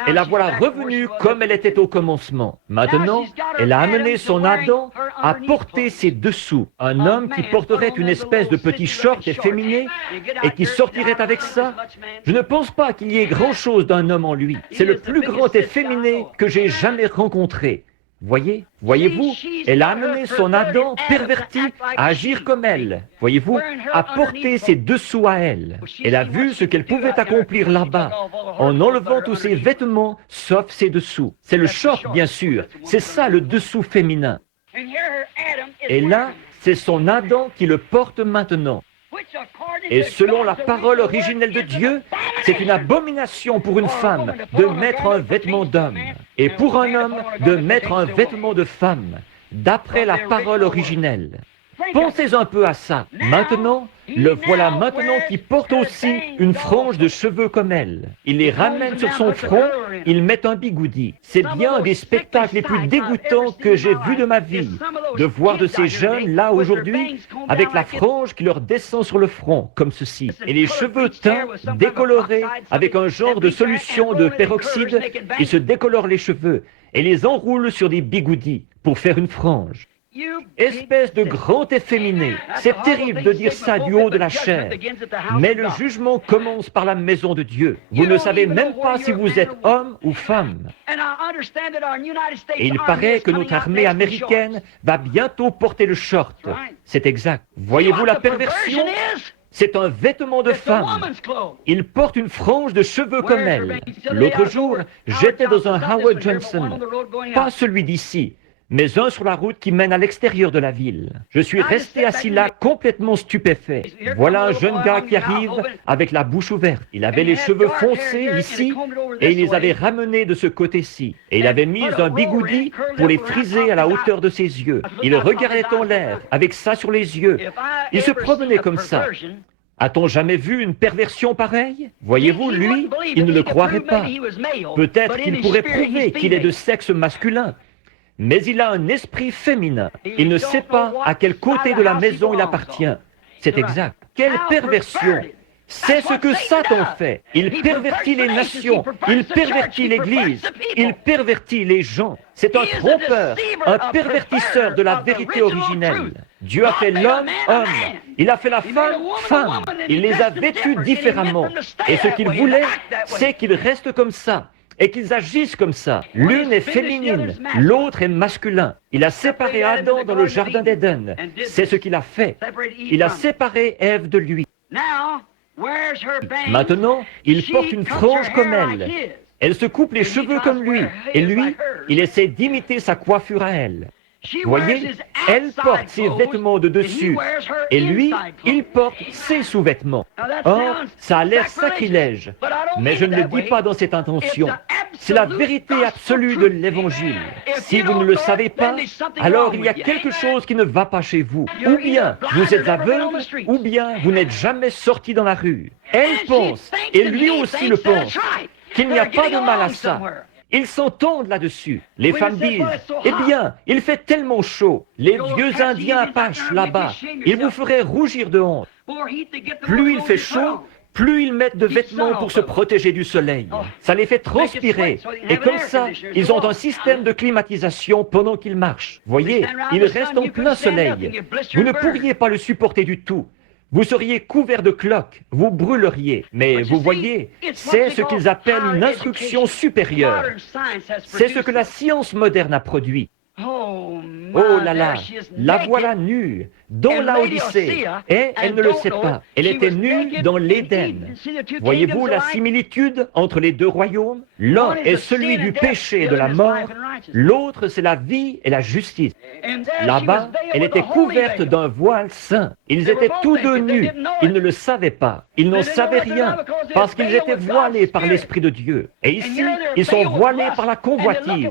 Et la voilà revenue comme elle était au commencement. Maintenant, elle a amené son Adam à porter ses dessous. Un homme qui porterait une espèce de petit short efféminé et qui sortirait avec ça, je ne pense pas qu'il y ait grand-chose d'un homme en lui. C'est le plus grand efféminé que j'ai jamais rencontré. Voyez-vous, elle a amené son Adam perverti à agir comme elle. Voyez-vous, à porter ses dessous à elle. Elle a vu ce qu'elle pouvait accomplir là-bas, en enlevant tous ses vêtements, sauf ses dessous. C'est le short, bien sûr. C'est ça, le dessous féminin. Et là, c'est son Adam qui le porte maintenant. Et selon la parole originelle de Dieu, c'est une abomination pour une femme de mettre un vêtement d'homme, et pour un homme de mettre un vêtement de femme, d'après la parole originelle. Pensez un peu à ça. Maintenant, le voilà maintenant qui porte aussi une frange de cheveux comme elle. Il les ramène sur son front, il met un bigoudi. C'est bien un des spectacles les plus dégoûtants que j'ai vus de ma vie, de voir de ces jeunes là aujourd'hui avec la frange qui leur descend sur le front, comme ceci, et les cheveux teints, décolorés, avec un genre de solution de peroxyde. Ils se décolorent les cheveux et les enroulent sur des bigoudis pour faire une frange. Espèce de grand efféminé, c'est terrible de dire ça du haut de la chair, mais le jugement commence par la maison de Dieu. Vous ne savez même pas si vous êtes homme ou femme. Et il paraît que notre armée américaine va bientôt porter le short. C'est exact. Voyez-vous la perversion? C'est un vêtement de femme. Il porte une frange de cheveux comme elle. L'autre jour, j'étais dans un Howard Johnson, pas celui d'ici, mais un sur la route qui mène à l'extérieur de la ville. Je suis resté assis là complètement stupéfait. Voilà un jeune gars qui arrive avec la bouche ouverte. Il avait les cheveux foncés ici et il les avait ramenés de ce côté-ci. Et il avait mis un bigoudi pour les friser à la hauteur de ses yeux. Il regardait en l'air avec ça sur les yeux. Il se promenait comme ça. A-t-on jamais vu une perversion pareille? Voyez-vous, lui, il ne le croirait pas. Peut-être qu'il pourrait prouver qu'il est de sexe masculin. Mais il a un esprit féminin. Il ne sait pas à quel côté de la maison il appartient. C'est exact. Quelle perversion! C'est ce que Satan fait. Il pervertit les nations, il pervertit l'Église, il pervertit les gens. C'est un trompeur, un pervertisseur de la vérité originelle. Dieu a fait l'homme, homme. Il a fait la femme, femme. Il les a vêtus différemment. Et ce qu'il voulait, c'est qu'ils restent comme ça et qu'ils agissent comme ça. L'une est féminine, l'autre est masculin. Il a séparé Adam dans le jardin d'Éden. C'est ce qu'il a fait. Il a séparé Ève de lui. Maintenant, il porte une frange comme elle. Elle se coupe les cheveux comme lui. Et lui, il essaie d'imiter sa coiffure à elle. Voyez, elle porte ses vêtements de dessus et lui, il porte ses sous-vêtements. Or, ça a l'air sacrilège, mais je ne le dis pas dans cette intention. C'est la vérité absolue de l'Évangile. Si vous ne le savez pas, alors il y a quelque chose qui ne va pas chez vous. Ou bien vous êtes aveugle, ou bien vous n'êtes jamais sorti dans la rue. Elle pense, et lui aussi le pense, qu'il n'y a pas de mal à ça. Ils s'entendent là-dessus. Les femmes disent, « Eh bien, il fait tellement chaud. Les vieux Indiens Apaches là-bas, ils vous feraient rougir de honte. » Plus il fait chaud, plus ils mettent de vêtements pour se protéger du soleil. Ça les fait transpirer. Et comme ça, ils ont un système de climatisation pendant qu'ils marchent. Voyez, ils restent en plein soleil. Vous ne pourriez pas le supporter du tout. Vous seriez couvert de cloques, vous brûleriez. Mais vous voyez, c'est ce qu'ils appellent une instruction supérieure. C'est ce que la science moderne a produit. Oh là là, la voilà nue, dans la Odyssée, et elle ne le sait pas. Elle était nue dans l'Éden. Voyez-vous la similitude entre les deux royaumes? L'un est celui du péché et de la mort, l'autre c'est la vie et la justice. Là-bas, elle était couverte d'un voile saint. Ils étaient tous deux nus, ils ne le savaient pas. Ils n'en savaient rien, parce qu'ils étaient voilés par l'Esprit de Dieu. Et ici, ils sont voilés par la convoitise.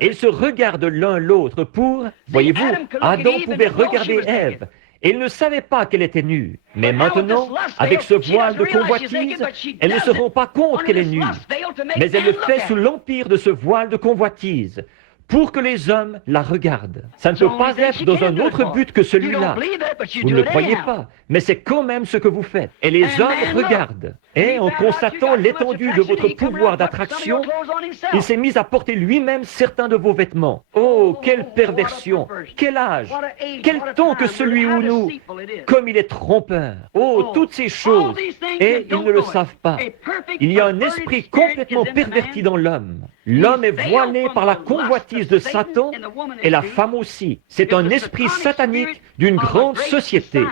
Et ils se regardent l'un l'autre pour... Voyez-vous, Adam pouvait regarder Ève, et il ne savait pas qu'elle était nue. Mais maintenant, avec ce voile de convoitise, elles ne se rend pas compte qu'elle est nue. Mais elle le fait sous l'empire de ce voile de convoitise, pour que les hommes la regardent. Ça ne peut pas être dans un autre but que celui-là. Vous ne le croyez pas, mais c'est quand même ce que vous faites. Et les hommes regardent. Et en constatant l'étendue de votre pouvoir d'attraction, il s'est mis à porter lui-même certains de vos vêtements. Oh, quelle perversion! Quel âge! Quel temps que celui où nous... Comme il est trompeur! Oh, toutes ces choses! Et ils ne le savent pas. Il y a un esprit complètement perverti dans l'homme. L'homme est voilé par la convoitise de Satan et la femme aussi. C'est un esprit satanique d'une grande société.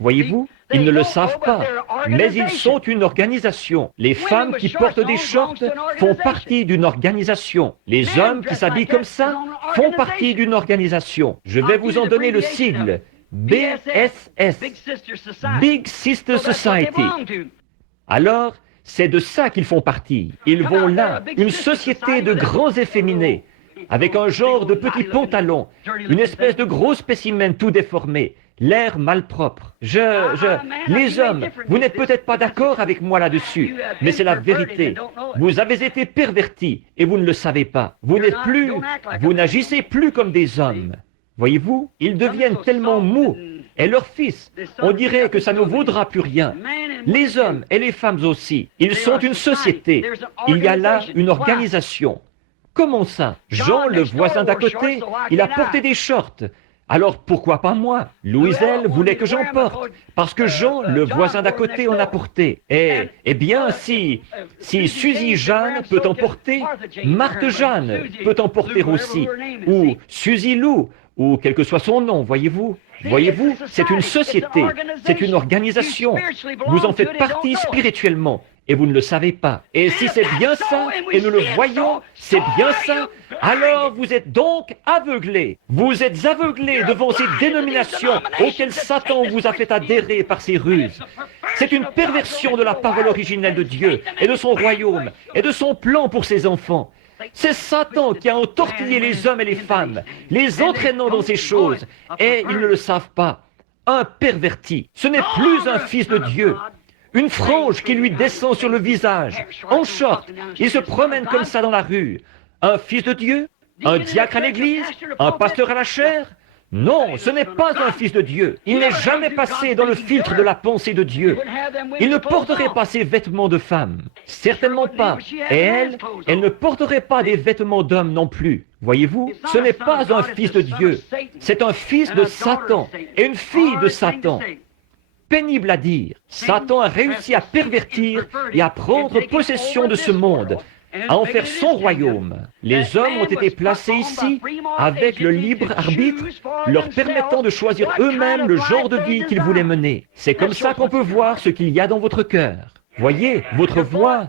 Voyez-vous, ils ne le savent pas, mais ils sont une organisation. Les femmes qui portent des shorts font partie d'une organisation. Les hommes qui s'habillent comme ça font partie d'une organisation. Je vais vous en donner le sigle. BSS, Big Sister Society. Alors, c'est de ça qu'ils font partie. Ils vont là, une société de grands efféminés, avec un genre de petits pantalons, une espèce de gros spécimen tout déformé, l'air malpropre. Les hommes, vous n'êtes peut-être pas d'accord avec moi là-dessus, mais c'est la vérité. Vous avez été pervertis et vous ne le savez pas. Vous n'agissez plus comme des hommes. Voyez-vous, ils deviennent tellement mous. Et leurs fils, on dirait que ça ne vaudra plus rien. Les hommes et les femmes aussi, ils sont une société. Il y a là une organisation. Comment ça? Jean, le voisin d'à côté, il a porté des shorts. Alors pourquoi pas moi? Louiselle voulait que j'en porte, parce que Jean, le voisin d'à côté, en a porté. Eh bien, si Suzy Jeanne peut en porter, Marthe Jeanne peut en porter aussi, ou Suzy Lou, ou quel que soit son nom, voyez-vous. Voyez-vous, c'est une société, c'est une organisation. Vous en faites partie spirituellement, et vous ne le savez pas. Et si c'est bien ça, et nous le voyons, c'est bien ça, alors vous êtes donc aveuglés. Vous êtes aveuglés devant ces dénominations auxquelles Satan vous a fait adhérer par ses ruses. C'est une perversion de la parole originelle de Dieu, et de son royaume, et de son plan pour ses enfants. C'est Satan qui a entortillé les hommes et les femmes, les entraînant dans ces choses, et ils ne le savent pas. Un perverti, ce n'est plus un fils de Dieu. Une frange qui lui descend sur le visage, en short, il se promène comme ça dans la rue. Un fils de Dieu? Un diacre à l'église? Un pasteur à la chaire? Non, ce n'est pas un fils de Dieu. Il n'est jamais passé dans le filtre de la pensée de Dieu. Il ne porterait pas ses vêtements de femme. Certainement pas. Et elle ne porterait pas des vêtements d'homme non plus. Voyez-vous, ce n'est pas un fils de Dieu. C'est un fils de Satan et une fille de Satan. Pénible à dire. Satan a réussi à pervertir et à prendre possession de ce monde, à en faire son royaume. Les hommes ont été placés ici avec le libre arbitre, leur permettant de choisir eux-mêmes le genre de vie qu'ils voulaient mener. C'est comme ça qu'on peut voir ce qu'il y a dans votre cœur. Voyez, votre voix,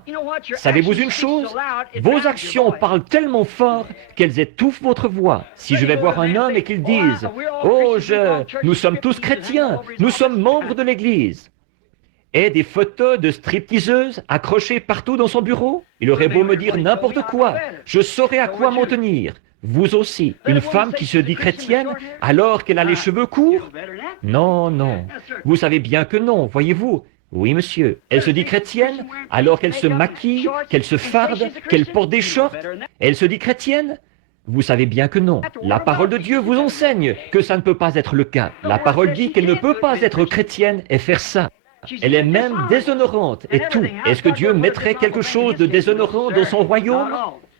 savez-vous une chose? Vos actions parlent tellement fort qu'elles étouffent votre voix. Si je vais voir un homme et qu'il dise « Oh, nous sommes tous chrétiens, nous sommes membres de l'Église », et des photos de stripteaseuses accrochées partout dans son bureau, il aurait beau me dire n'importe quoi, je saurais à quoi m'en tenir. Vous aussi, une femme qui se dit chrétienne alors qu'elle a les cheveux courts? Non, non, vous savez bien que non, voyez-vous. Oui, monsieur, elle se dit chrétienne alors qu'elle se maquille, qu'elle se farde, qu'elle porte des shorts. Elle se dit chrétienne? Vous savez bien que non. La parole de Dieu vous enseigne que ça ne peut pas être le cas. La parole dit qu'elle ne peut pas être chrétienne et faire ça. Elle est même déshonorante et tout. Est-ce que Dieu mettrait quelque chose de déshonorant dans son royaume?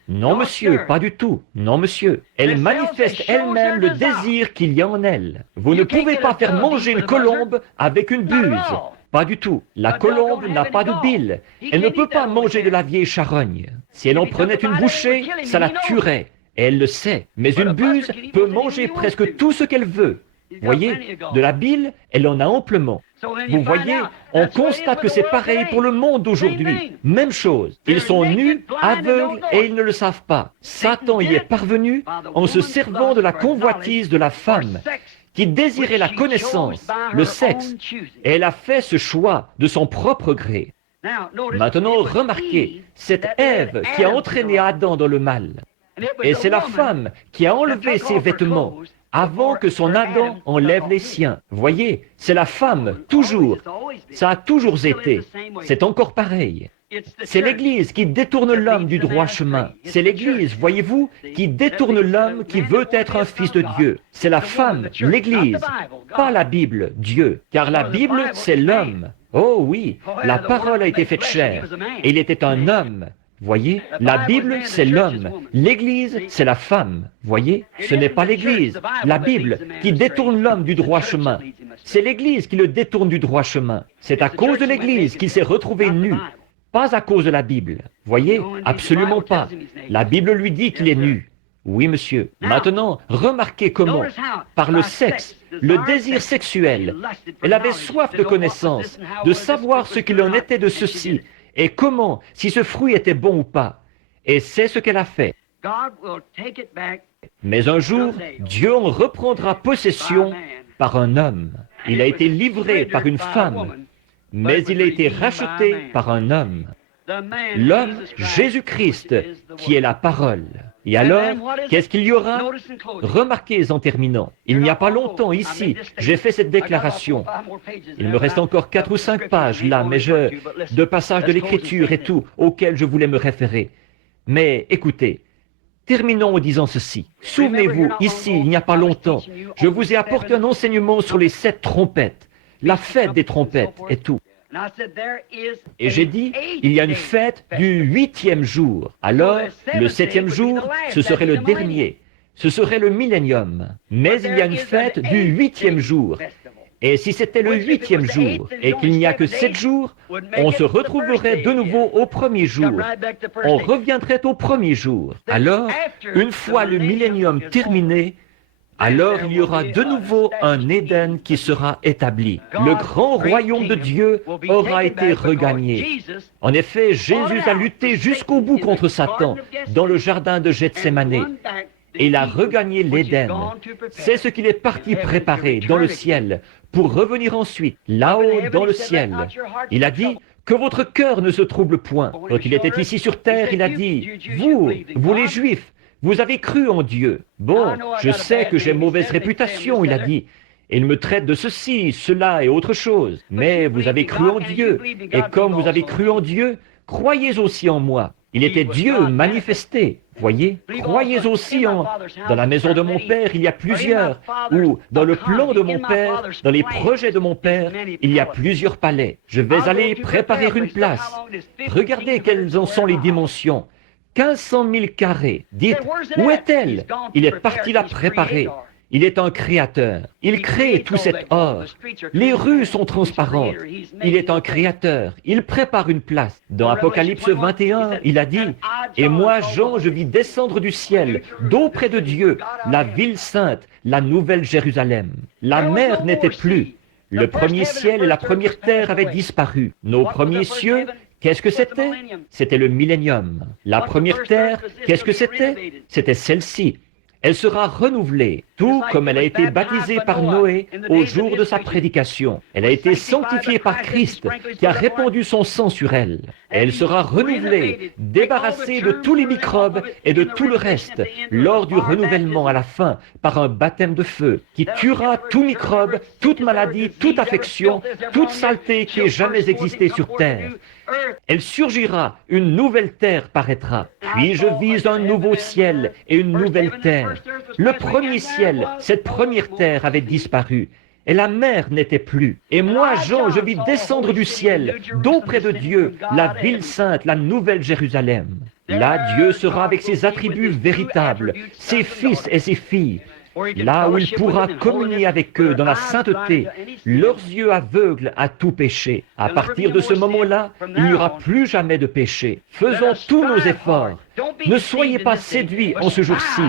Non, monsieur, pas du tout. Non, monsieur. Elle manifeste elle-même le désir qu'il y a en elle. Vous ne pouvez pas faire manger une colombe avec une buse. Pas du tout. La colombe n'a pas de bile. Elle ne peut pas manger de la vieille charogne. Si elle en prenait une bouchée, ça la tuerait. Et elle le sait. Mais une buse peut manger presque tout ce qu'elle veut. Voyez, de la bile, elle en a amplement. Vous voyez, on constate que c'est pareil pour le monde d'aujourd'hui. Même chose. Ils sont nus, aveugles et ils ne le savent pas. Satan y est parvenu en se servant de la convoitise de la femme qui désirait la connaissance, le sexe. Et elle a fait ce choix de son propre gré. Maintenant, remarquez, cette Ève qui a entraîné Adam dans le mal. Et c'est la femme qui a enlevé ses vêtements avant que son Adam enlève les siens. Voyez, c'est la femme, toujours. Ça a toujours été. C'est encore pareil. C'est l'Église qui détourne l'homme du droit chemin. C'est l'Église, voyez-vous, qui détourne l'homme qui veut être un fils de Dieu. C'est la femme, l'Église, pas la Bible, Dieu. Car la Bible, c'est l'homme. Oh oui, la parole a été faite chair. Et il était un homme. Voyez, la Bible, c'est l'homme. L'Église, c'est la femme. Voyez, ce n'est pas l'Église, la Bible, qui détourne l'homme du droit chemin. C'est l'Église qui le détourne du droit chemin. C'est à cause de l'Église qu'il s'est retrouvé nu, pas à cause de la Bible. Voyez, absolument pas. La Bible lui dit qu'il est nu. Oui, monsieur. Maintenant, remarquez comment, par le sexe, le désir sexuel, elle avait soif de connaissance, de savoir ce qu'il en était de ceci, et comment, si ce fruit était bon ou pas. Et c'est ce qu'elle a fait. Mais un jour, Dieu en reprendra possession par un homme. Il a été livré par une femme, mais il a été racheté par un homme. L'homme, Jésus-Christ, qui est la parole. Et alors, qu'est-ce qu'il y aura? Remarquez en terminant, il n'y a pas longtemps ici, j'ai fait cette déclaration. Il me reste encore 4 ou 5 pages là, mais de passages de l'Écriture et tout, auxquels je voulais me référer. Mais écoutez, terminons en disant ceci. Souvenez-vous, ici, il n'y a pas longtemps, je vous ai apporté un enseignement sur les 7 trompettes, la fête des trompettes et tout. Et j'ai dit, il y a une fête du 8e jour. Alors, le 7e jour, ce serait le dernier. Ce serait le millénium. Mais il y a une fête du 8e jour. Et si c'était le 8e jour, et qu'il n'y a que 7 jours, on se retrouverait de nouveau au premier jour. On reviendrait au premier jour. Alors, une fois le millénium terminé, alors il y aura de nouveau un Éden qui sera établi. Le grand royaume de Dieu aura été regagné. En effet, Jésus a lutté jusqu'au bout contre Satan dans le jardin de Gethsémanée. Et il a regagné l'Éden. C'est ce qu'il est parti préparer dans le ciel pour revenir ensuite, là-haut dans le ciel. Il a dit que votre cœur ne se trouble point. Quand il était ici sur terre, il a dit, vous les Juifs, vous avez cru en Dieu. Bon, je sais que j'ai mauvaise réputation, il a dit. Et il me traite de ceci, cela et autre chose. Mais vous avez cru en Dieu. Et comme vous avez cru en Dieu, croyez aussi en moi. Il était Dieu manifesté. Voyez, croyez aussi dans la maison de mon Père, il y a plusieurs, ou dans le plan de mon Père, dans les projets de mon Père, il y a plusieurs palais. Je vais aller préparer une place. Regardez quelles en sont les dimensions. 1500 000 carrés. Dites, où est-elle? Il est parti la préparer. Il est un créateur. Il crée tout cet or. Les rues sont transparentes. Il est un créateur. Il prépare une place. Dans Apocalypse 21, il a dit, « Et moi, Jean, je vis descendre du ciel, d'auprès de Dieu, la ville sainte, la nouvelle Jérusalem. » La mer n'était plus. Le premier ciel et la première terre avaient disparu. Nos premiers cieux, qu'est-ce que c'était? C'était le millénium. La première terre, qu'est-ce que c'était? C'était celle-ci. Elle sera renouvelée, tout comme elle a été baptisée par Noé au jour de sa prédication. Elle a été sanctifiée par Christ, qui a répandu son sang sur elle. Elle sera renouvelée, débarrassée de tous les microbes et de tout le reste, lors du renouvellement à la fin, par un baptême de feu, qui tuera tout microbe, toute maladie, toute affection, toute saleté qui ait jamais existé sur terre. Elle surgira, une nouvelle terre paraîtra. Puis je vis un nouveau ciel et une nouvelle terre. Le premier ciel, cette première terre avait disparu, et la mer n'était plus. Et moi, Jean, je vis descendre du ciel, d'auprès de Dieu, la ville sainte, la nouvelle Jérusalem. Là, Dieu sera avec ses attributs véritables, ses fils et ses filles. Là où il pourra communier avec eux dans la sainteté, leurs yeux aveugles à tout péché. À partir de ce moment-là, il n'y aura plus jamais de péché. Faisons tous nos efforts. Ne soyez pas séduits en ce jour-ci,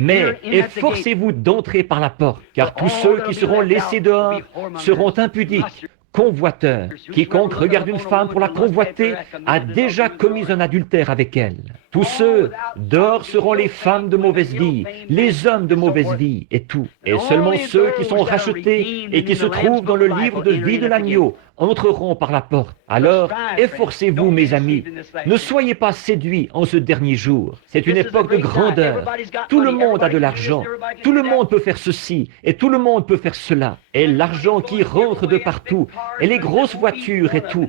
mais efforcez-vous d'entrer par la porte, car tous ceux qui seront laissés dehors seront impudiques, convoiteurs. Quiconque regarde une femme pour la convoiter a déjà commis un adultère avec elle. Tous ceux dehors seront les femmes de mauvaise vie, les hommes de mauvaise vie et tout. Et seulement ceux qui sont rachetés et qui se trouvent dans le livre de vie de l'agneau entreront par la porte. Alors, efforcez-vous, mes amis. Ne soyez pas séduits en ce dernier jour. C'est une époque de grandeur. Tout le monde a de l'argent. Tout le monde peut faire ceci et tout le monde peut faire cela. Et l'argent qui rentre de partout, et les grosses voitures et tout.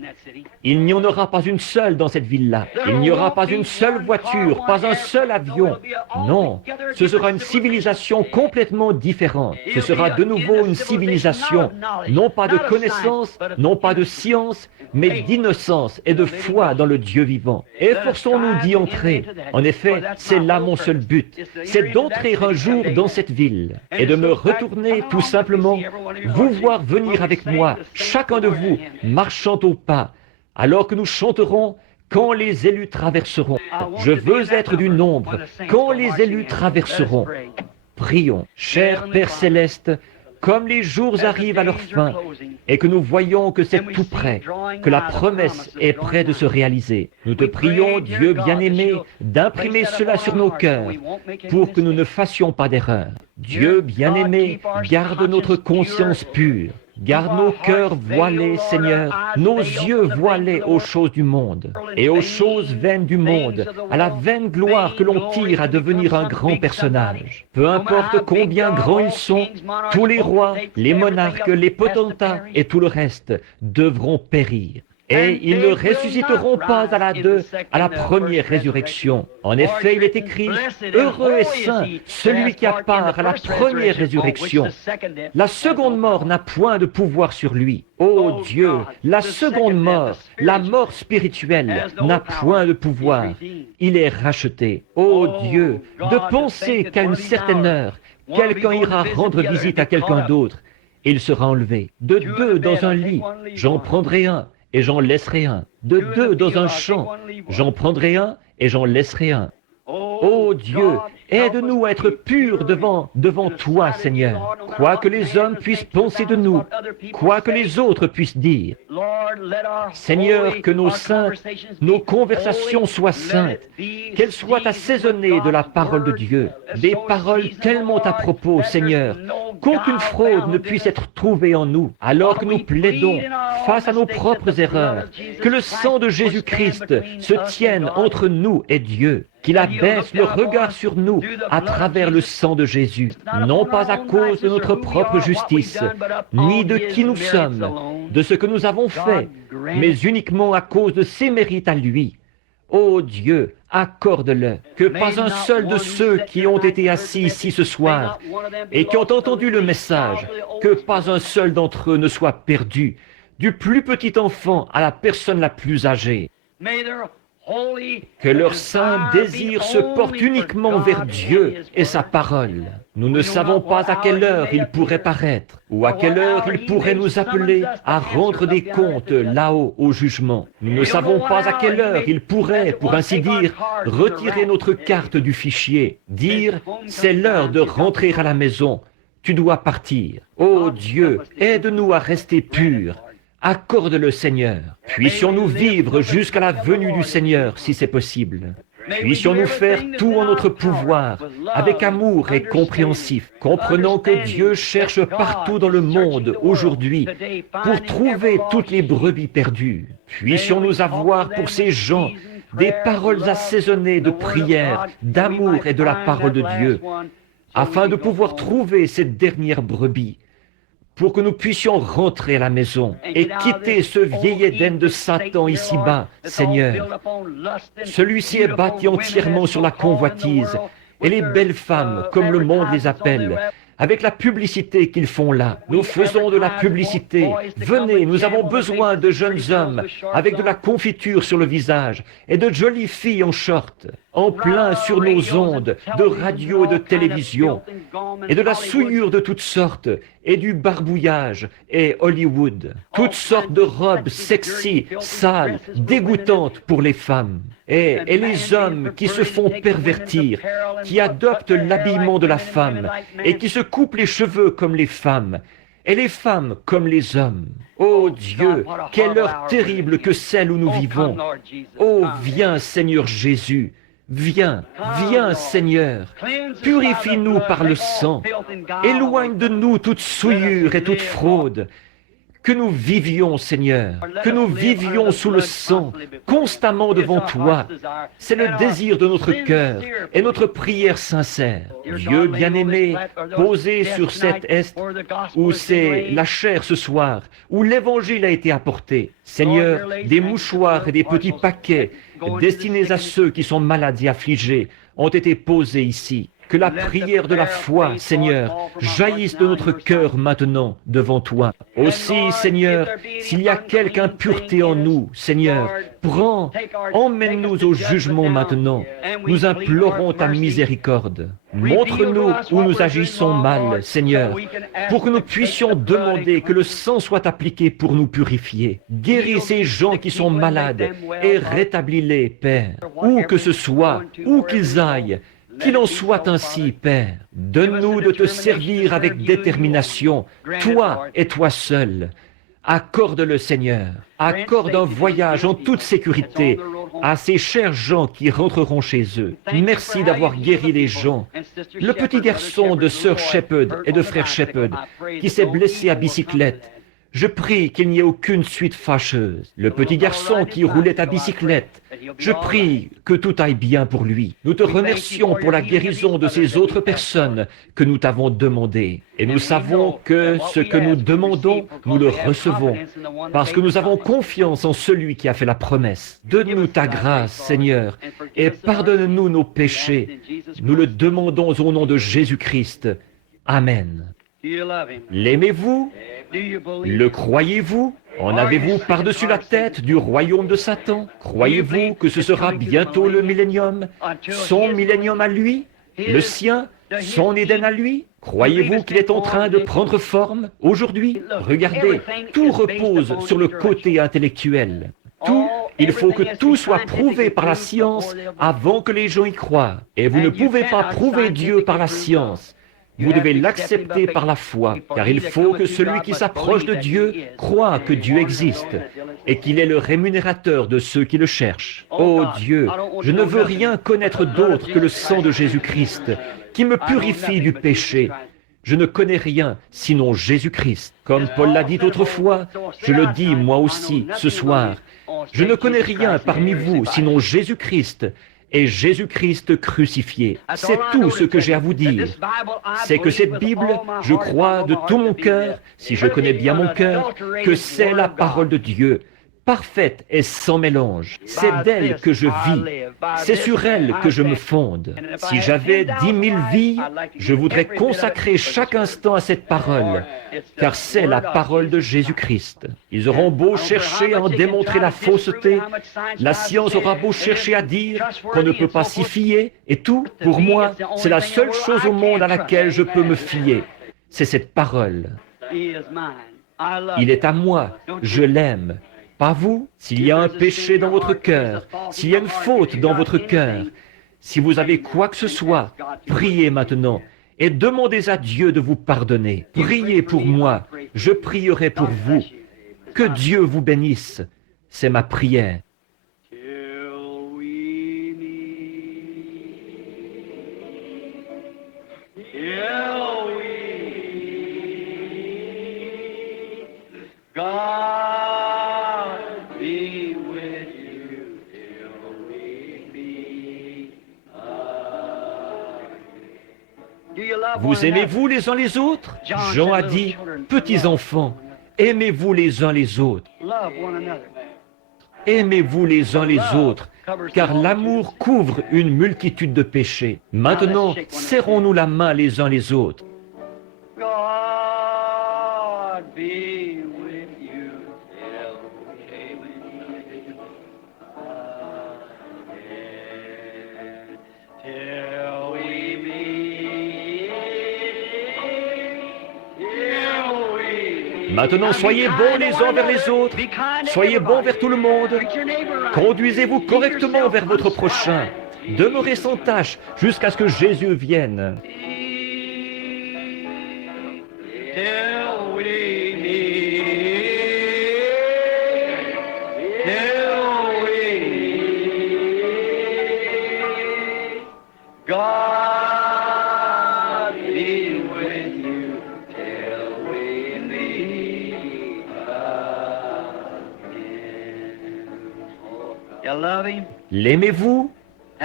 Il n'y en aura pas une seule dans cette ville-là. Il n'y aura pas une seule voiture, pas un seul avion. Non, ce sera une civilisation complètement différente. Ce sera de nouveau une civilisation, non pas de connaissance, non pas de science, mais d'innocence et de foi dans le Dieu vivant. Efforçons-nous d'y entrer. En effet, c'est là mon seul but. C'est d'entrer un jour dans cette ville et de me retourner tout simplement, vous voir venir avec moi, chacun de vous, marchant au pas, alors que nous chanterons « Quand les élus traverseront ». Je veux être du nombre. Quand les élus traverseront. Prions, cher Père Céleste, comme les jours arrivent à leur fin et que nous voyons que c'est tout près, que la promesse est près de se réaliser. Nous te prions, Dieu bien-aimé, d'imprimer cela sur nos cœurs pour que nous ne fassions pas d'erreur. Dieu bien-aimé, garde notre conscience pure. Garde nos cœurs voilés, Seigneur, nos yeux voilés aux choses du monde et aux choses vaines du monde, à la vaine gloire que l'on tire à devenir un grand personnage. Peu importe combien grands ils sont, tous les rois, les monarques, les potentats et tout le reste devront périr. Et ils ne ressusciteront pas à la première résurrection. En effet, il est écrit, « Heureux et saint celui qui a part à la première résurrection. » La seconde mort n'a point de pouvoir sur lui. Ô Dieu, la seconde mort, la mort spirituelle, n'a point de pouvoir. Il est racheté. Ô Dieu, de penser qu'à une certaine heure, quelqu'un ira rendre visite à quelqu'un d'autre, et il sera enlevé. De deux dans un lit, j'en prendrai un, et j'en laisserai un. De deux dans un champ, j'en prendrai un et j'en laisserai un. Ô Dieu, aide-nous à être purs devant toi, Seigneur. Quoi que les hommes puissent penser de nous, quoi que les autres puissent dire. Seigneur, que nos conversations soient saintes, qu'elles soient assaisonnées de la parole de Dieu, des paroles tellement à propos, Seigneur, qu'aucune fraude ne puisse être trouvée en nous, alors que nous plaidons face à nos propres erreurs, que le sang de Jésus-Christ se tienne entre nous et Dieu, qu'il abaisse le regard sur nous à travers le sang de Jésus, non pas à cause de notre propre justice, ni de qui nous sommes, de ce que nous avons fait, mais uniquement à cause de ses mérites à lui. Ô Dieu, accorde-le, que pas un seul de ceux qui ont été assis ici ce soir et qui ont entendu le message, que pas un seul d'entre eux ne soit perdu, du plus petit enfant à la personne la plus âgée. Que leur saint désir se porte uniquement vers Dieu et sa parole. Nous ne savons pas à quelle heure il pourrait paraître, ou à quelle heure il pourrait nous appeler à rendre des comptes là-haut au jugement. Nous ne savons pas à quelle heure il pourrait, pour ainsi dire, retirer notre carte du fichier, dire « c'est l'heure de rentrer à la maison, tu dois partir ». Ô Dieu, aide-nous à rester purs. Accorde-le, Seigneur. Puissions-nous vivre jusqu'à la venue du Seigneur, si c'est possible. Puissions-nous faire tout en notre pouvoir, avec amour et compréhensif, comprenant que Dieu cherche partout dans le monde aujourd'hui pour trouver toutes les brebis perdues. Puissions-nous avoir pour ces gens des paroles assaisonnées de prière, d'amour et de la parole de Dieu, afin de pouvoir trouver cette dernière brebis, pour que nous puissions rentrer à la maison et quitter ce vieil Éden de Satan ici-bas, Seigneur. Celui-ci est bâti entièrement sur la convoitise et les belles femmes, comme le monde les appelle, avec la publicité qu'ils font là. Nous faisons de la publicité. Venez, nous avons besoin de jeunes hommes avec de la confiture sur le visage et de jolies filles en short, en plein sur nos ondes de radio et de télévision, et de la souillure de toutes sortes, et du barbouillage et Hollywood, toutes sortes de robes sexy, sales, dégoûtantes pour les femmes, et les hommes qui se font pervertir, qui adoptent l'habillement de la femme, et qui se coupent les cheveux comme les femmes, et les femmes comme les hommes. Ô Dieu, quelle heure terrible que celle où nous vivons. Ô viens Seigneur Jésus, viens, viens Seigneur, purifie-nous par le sang, éloigne de nous toute souillure et toute fraude, que nous vivions Seigneur, que nous vivions sous le sang, constamment devant toi. C'est le désir de notre cœur et notre prière sincère. Dieu bien-aimé, posé sur cette est où c'est la chair ce soir, où l'évangile a été apporté. Seigneur, des mouchoirs et des petits paquets destinés à ceux qui sont malades et affligés ont été posés ici. Que la prière de la foi, Seigneur, jaillisse de notre cœur maintenant devant toi. Aussi, Seigneur, s'il y a quelque impureté en nous, Seigneur, prends, emmène-nous au jugement maintenant. Nous implorons ta miséricorde. Montre-nous où nous agissons mal, Seigneur, pour que nous puissions demander que le sang soit appliqué pour nous purifier. Guéris ces gens qui sont malades et rétablis-les, Père, où que ce soit, où qu'ils aillent. Qu'il en soit ainsi, Père. Donne-nous de te servir avec détermination, toi et toi seul. Accorde-le, Seigneur. Accorde un voyage en toute sécurité à ces chers gens qui rentreront chez eux. Merci d'avoir guéri les gens. Le petit garçon de sœur Shepherd et de frère Shepherd qui s'est blessé à bicyclette. Je prie qu'il n'y ait aucune suite fâcheuse. Le petit garçon qui roulait à bicyclette, je prie que tout aille bien pour lui. Nous te remercions pour la guérison de ces autres personnes que nous t'avons demandé. Et nous savons que ce que nous demandons, nous le recevons, parce que nous avons confiance en celui qui a fait la promesse. Donne-nous ta grâce, Seigneur, et pardonne-nous nos péchés. Nous le demandons au nom de Jésus-Christ. Amen. L'aimez-vous? Le croyez-vous? En avez-vous par-dessus la tête du royaume de Satan? Croyez-vous que ce sera bientôt le millénium? Son millénium à lui? Le sien? Son Éden à lui? Croyez-vous qu'il est en train de prendre forme aujourd'hui? Regardez, tout repose sur le côté intellectuel. Il faut que tout soit prouvé par la science avant que les gens y croient. Et vous ne pouvez pas prouver Dieu par la science. Vous devez l'accepter par la foi, car il faut que celui qui s'approche de Dieu croie que Dieu existe et qu'il est le rémunérateur de ceux qui le cherchent. Ô Dieu, je ne veux rien connaître d'autre que le sang de Jésus-Christ, qui me purifie du péché. Je ne connais rien sinon Jésus-Christ. Comme Paul l'a dit autrefois, je le dis moi aussi ce soir. Je ne connais rien parmi vous sinon Jésus-Christ, et Jésus-Christ crucifié. C'est tout ce que j'ai à vous dire. C'est que cette Bible, je crois de tout mon cœur, si je connais bien mon cœur, que c'est la parole de Dieu, parfaite et sans mélange. C'est d'elle que je vis. C'est sur elle que je me fonde. Si j'avais 10 000 vies, je voudrais consacrer chaque instant à cette parole, car c'est la parole de Jésus-Christ. Ils auront beau chercher à en démontrer la fausseté, la science aura beau chercher à dire qu'on ne peut pas s'y fier, et tout, pour moi, c'est la seule chose au monde à laquelle je peux me fier. C'est cette parole. Il est à moi, je l'aime. Pas vous. S'il y a un péché dans votre cœur, s'il y a une faute dans votre cœur, si vous avez quoi que ce soit, priez maintenant et demandez à Dieu de vous pardonner. Priez pour moi, je prierai pour vous. Que Dieu vous bénisse. C'est ma prière. Vous aimez-vous les uns les autres? Jean a dit, petits enfants, aimez-vous les uns les autres. Aimez-vous les uns les autres, car l'amour couvre une multitude de péchés. Maintenant, serrons-nous la main les uns les autres. Maintenant, soyez bons les uns vers les autres. Soyez bons vers tout le monde. Conduisez-vous correctement vers votre prochain. Demeurez sans tâche jusqu'à ce que Jésus vienne. L'aimez-vous?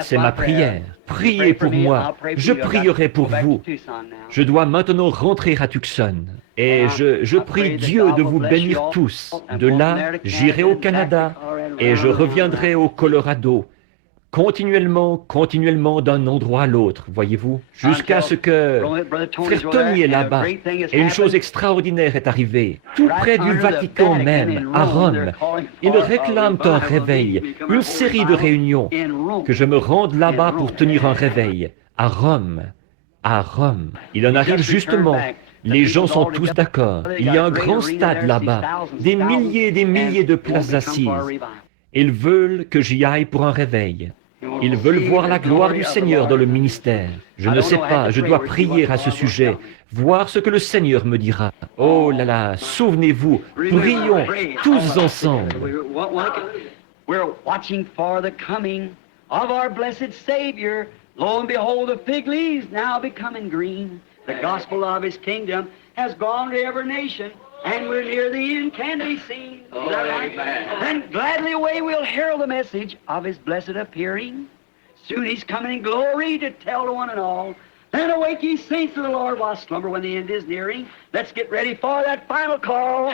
C'est ma prière. Priez pour moi. Je prierai pour vous. Je dois maintenant rentrer à Tucson. Et je prie Dieu de vous bénir tous. De là, j'irai au Canada et je reviendrai au Colorado. Continuellement d'un endroit à l'autre, voyez-vous, jusqu'à ce que Frère Tony est là-bas. Et une chose extraordinaire est arrivée. Tout près du Vatican même, à Rome, ils réclament un réveil, une série de réunions, que je me rende là-bas pour tenir un réveil, à Rome. À Rome. Il en arrive justement. Les gens sont tous d'accord. Il y a un grand stade là-bas, des milliers de places assises. Ils veulent que j'y aille pour un réveil. Ils veulent voir la gloire du Seigneur dans le ministère. Je ne sais pas, je dois prier à ce sujet, voir ce que le Seigneur me dira. Oh là là, souvenez-vous, prions tous ensemble. We're watching for the coming of our blessed Savior. Lo and behold, the fig leaves now becoming green. The gospel of His kingdom has gone to every nation. And we're near the end, can be seen. Is that right? Then gladly away we'll herald the message of His blessed appearing. Soon He's coming in glory to tell to one and all. Then awake ye saints of the Lord while slumber when the end is nearing. Let's get ready for that final call.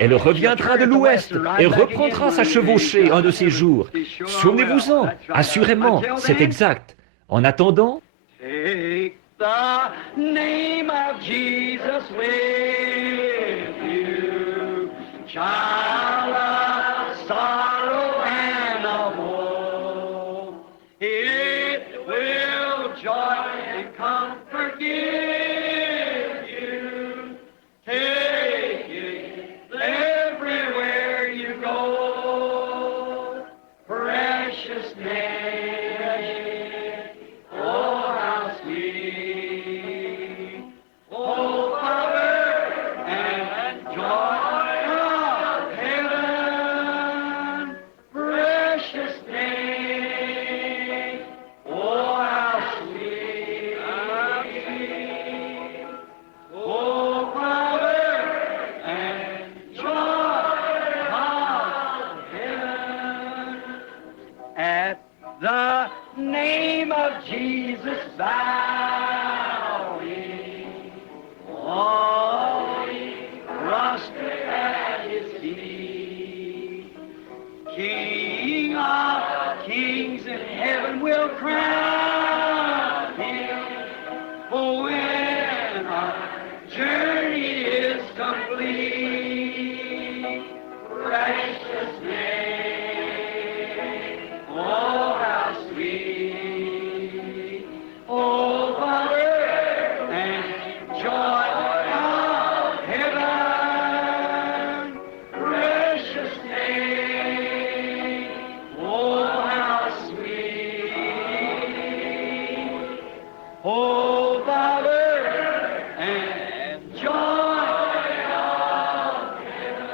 Elle reviendra de l'ouest et reprendra sa chevauchée un de ces jours. Souvenez-vous-en, assurément, c'est exact. En attendant, Take the name of Jesus with you, child of sorrow and of woe. It will joy and comfort give you. Take it everywhere you go. Precious name. The name of Jesus bowing, falling, prostrate at His feet. Oh, when our journey is complete, precious name, oh, how sweet, oh, power and joy of heaven, precious name, oh, how sweet, oh, power and joy of heaven.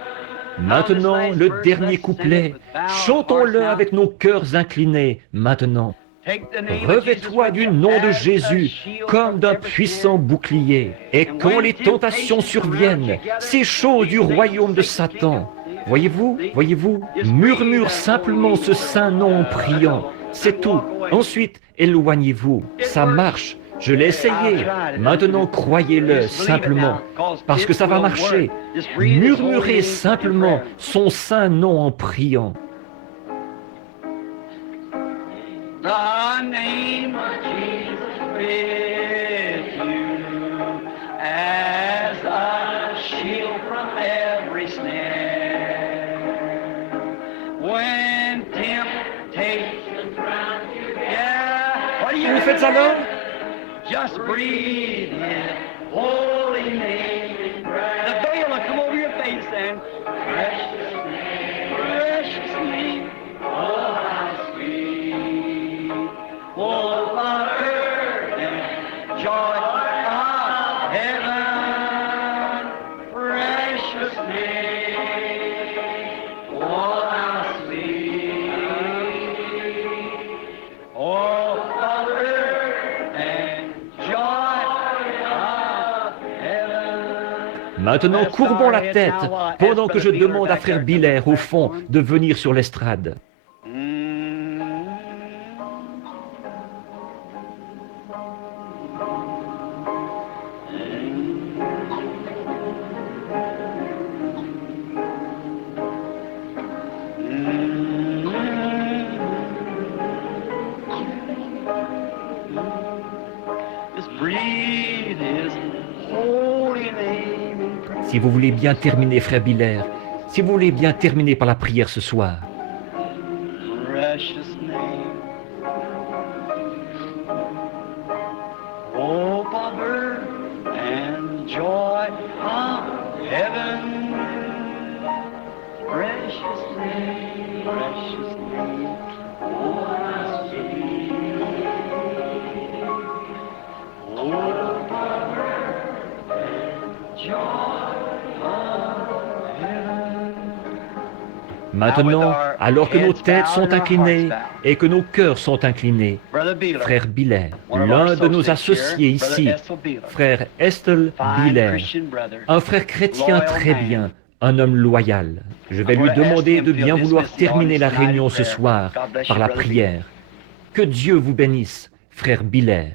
Maintenant, le dernier couplet, chantons-le avec nos cœurs inclinés, maintenant. Revêt-toi du nom de Jésus comme d'un puissant bouclier. Et quand les tentations surviennent, ces choses du royaume de Satan, voyez-vous, murmure simplement ce saint nom en priant. C'est tout. Ensuite, éloignez-vous. Ça marche. Je l'ai essayé. Maintenant, croyez-le simplement, parce que ça va marcher. Murmurez simplement son saint nom en priant. The name of Jesus with you as a shield from every snare. When temptations round you, yeah, what do you Vous faites alors? Just breathe in holy name. The veil will come over your face and precious name, oh how sweet, oh on earth and joy of heaven, precious name, oh how sweet, oh Father and joy of heaven. Maintenant, courbons la tête pendant que je demande à frère Biller, au fond, de venir sur l'estrade. Just breathe His holy name in prayer. Si vous voulez bien terminer, frère Biller, si vous voulez bien terminer par la prière ce soir, Precious name, hope of earth and joy of heaven. Precious name, oh how sweet, hope of earth and joy of heaven. maintenant, alors que nos têtes sont inclinées et que nos cœurs sont inclinés, frère Biller, l'un de nos associés ici, frère Estel Biller, un frère chrétien très bien, un homme loyal. Je vais lui demander de bien vouloir terminer la réunion ce soir par la prière. Que Dieu vous bénisse, frère Biller.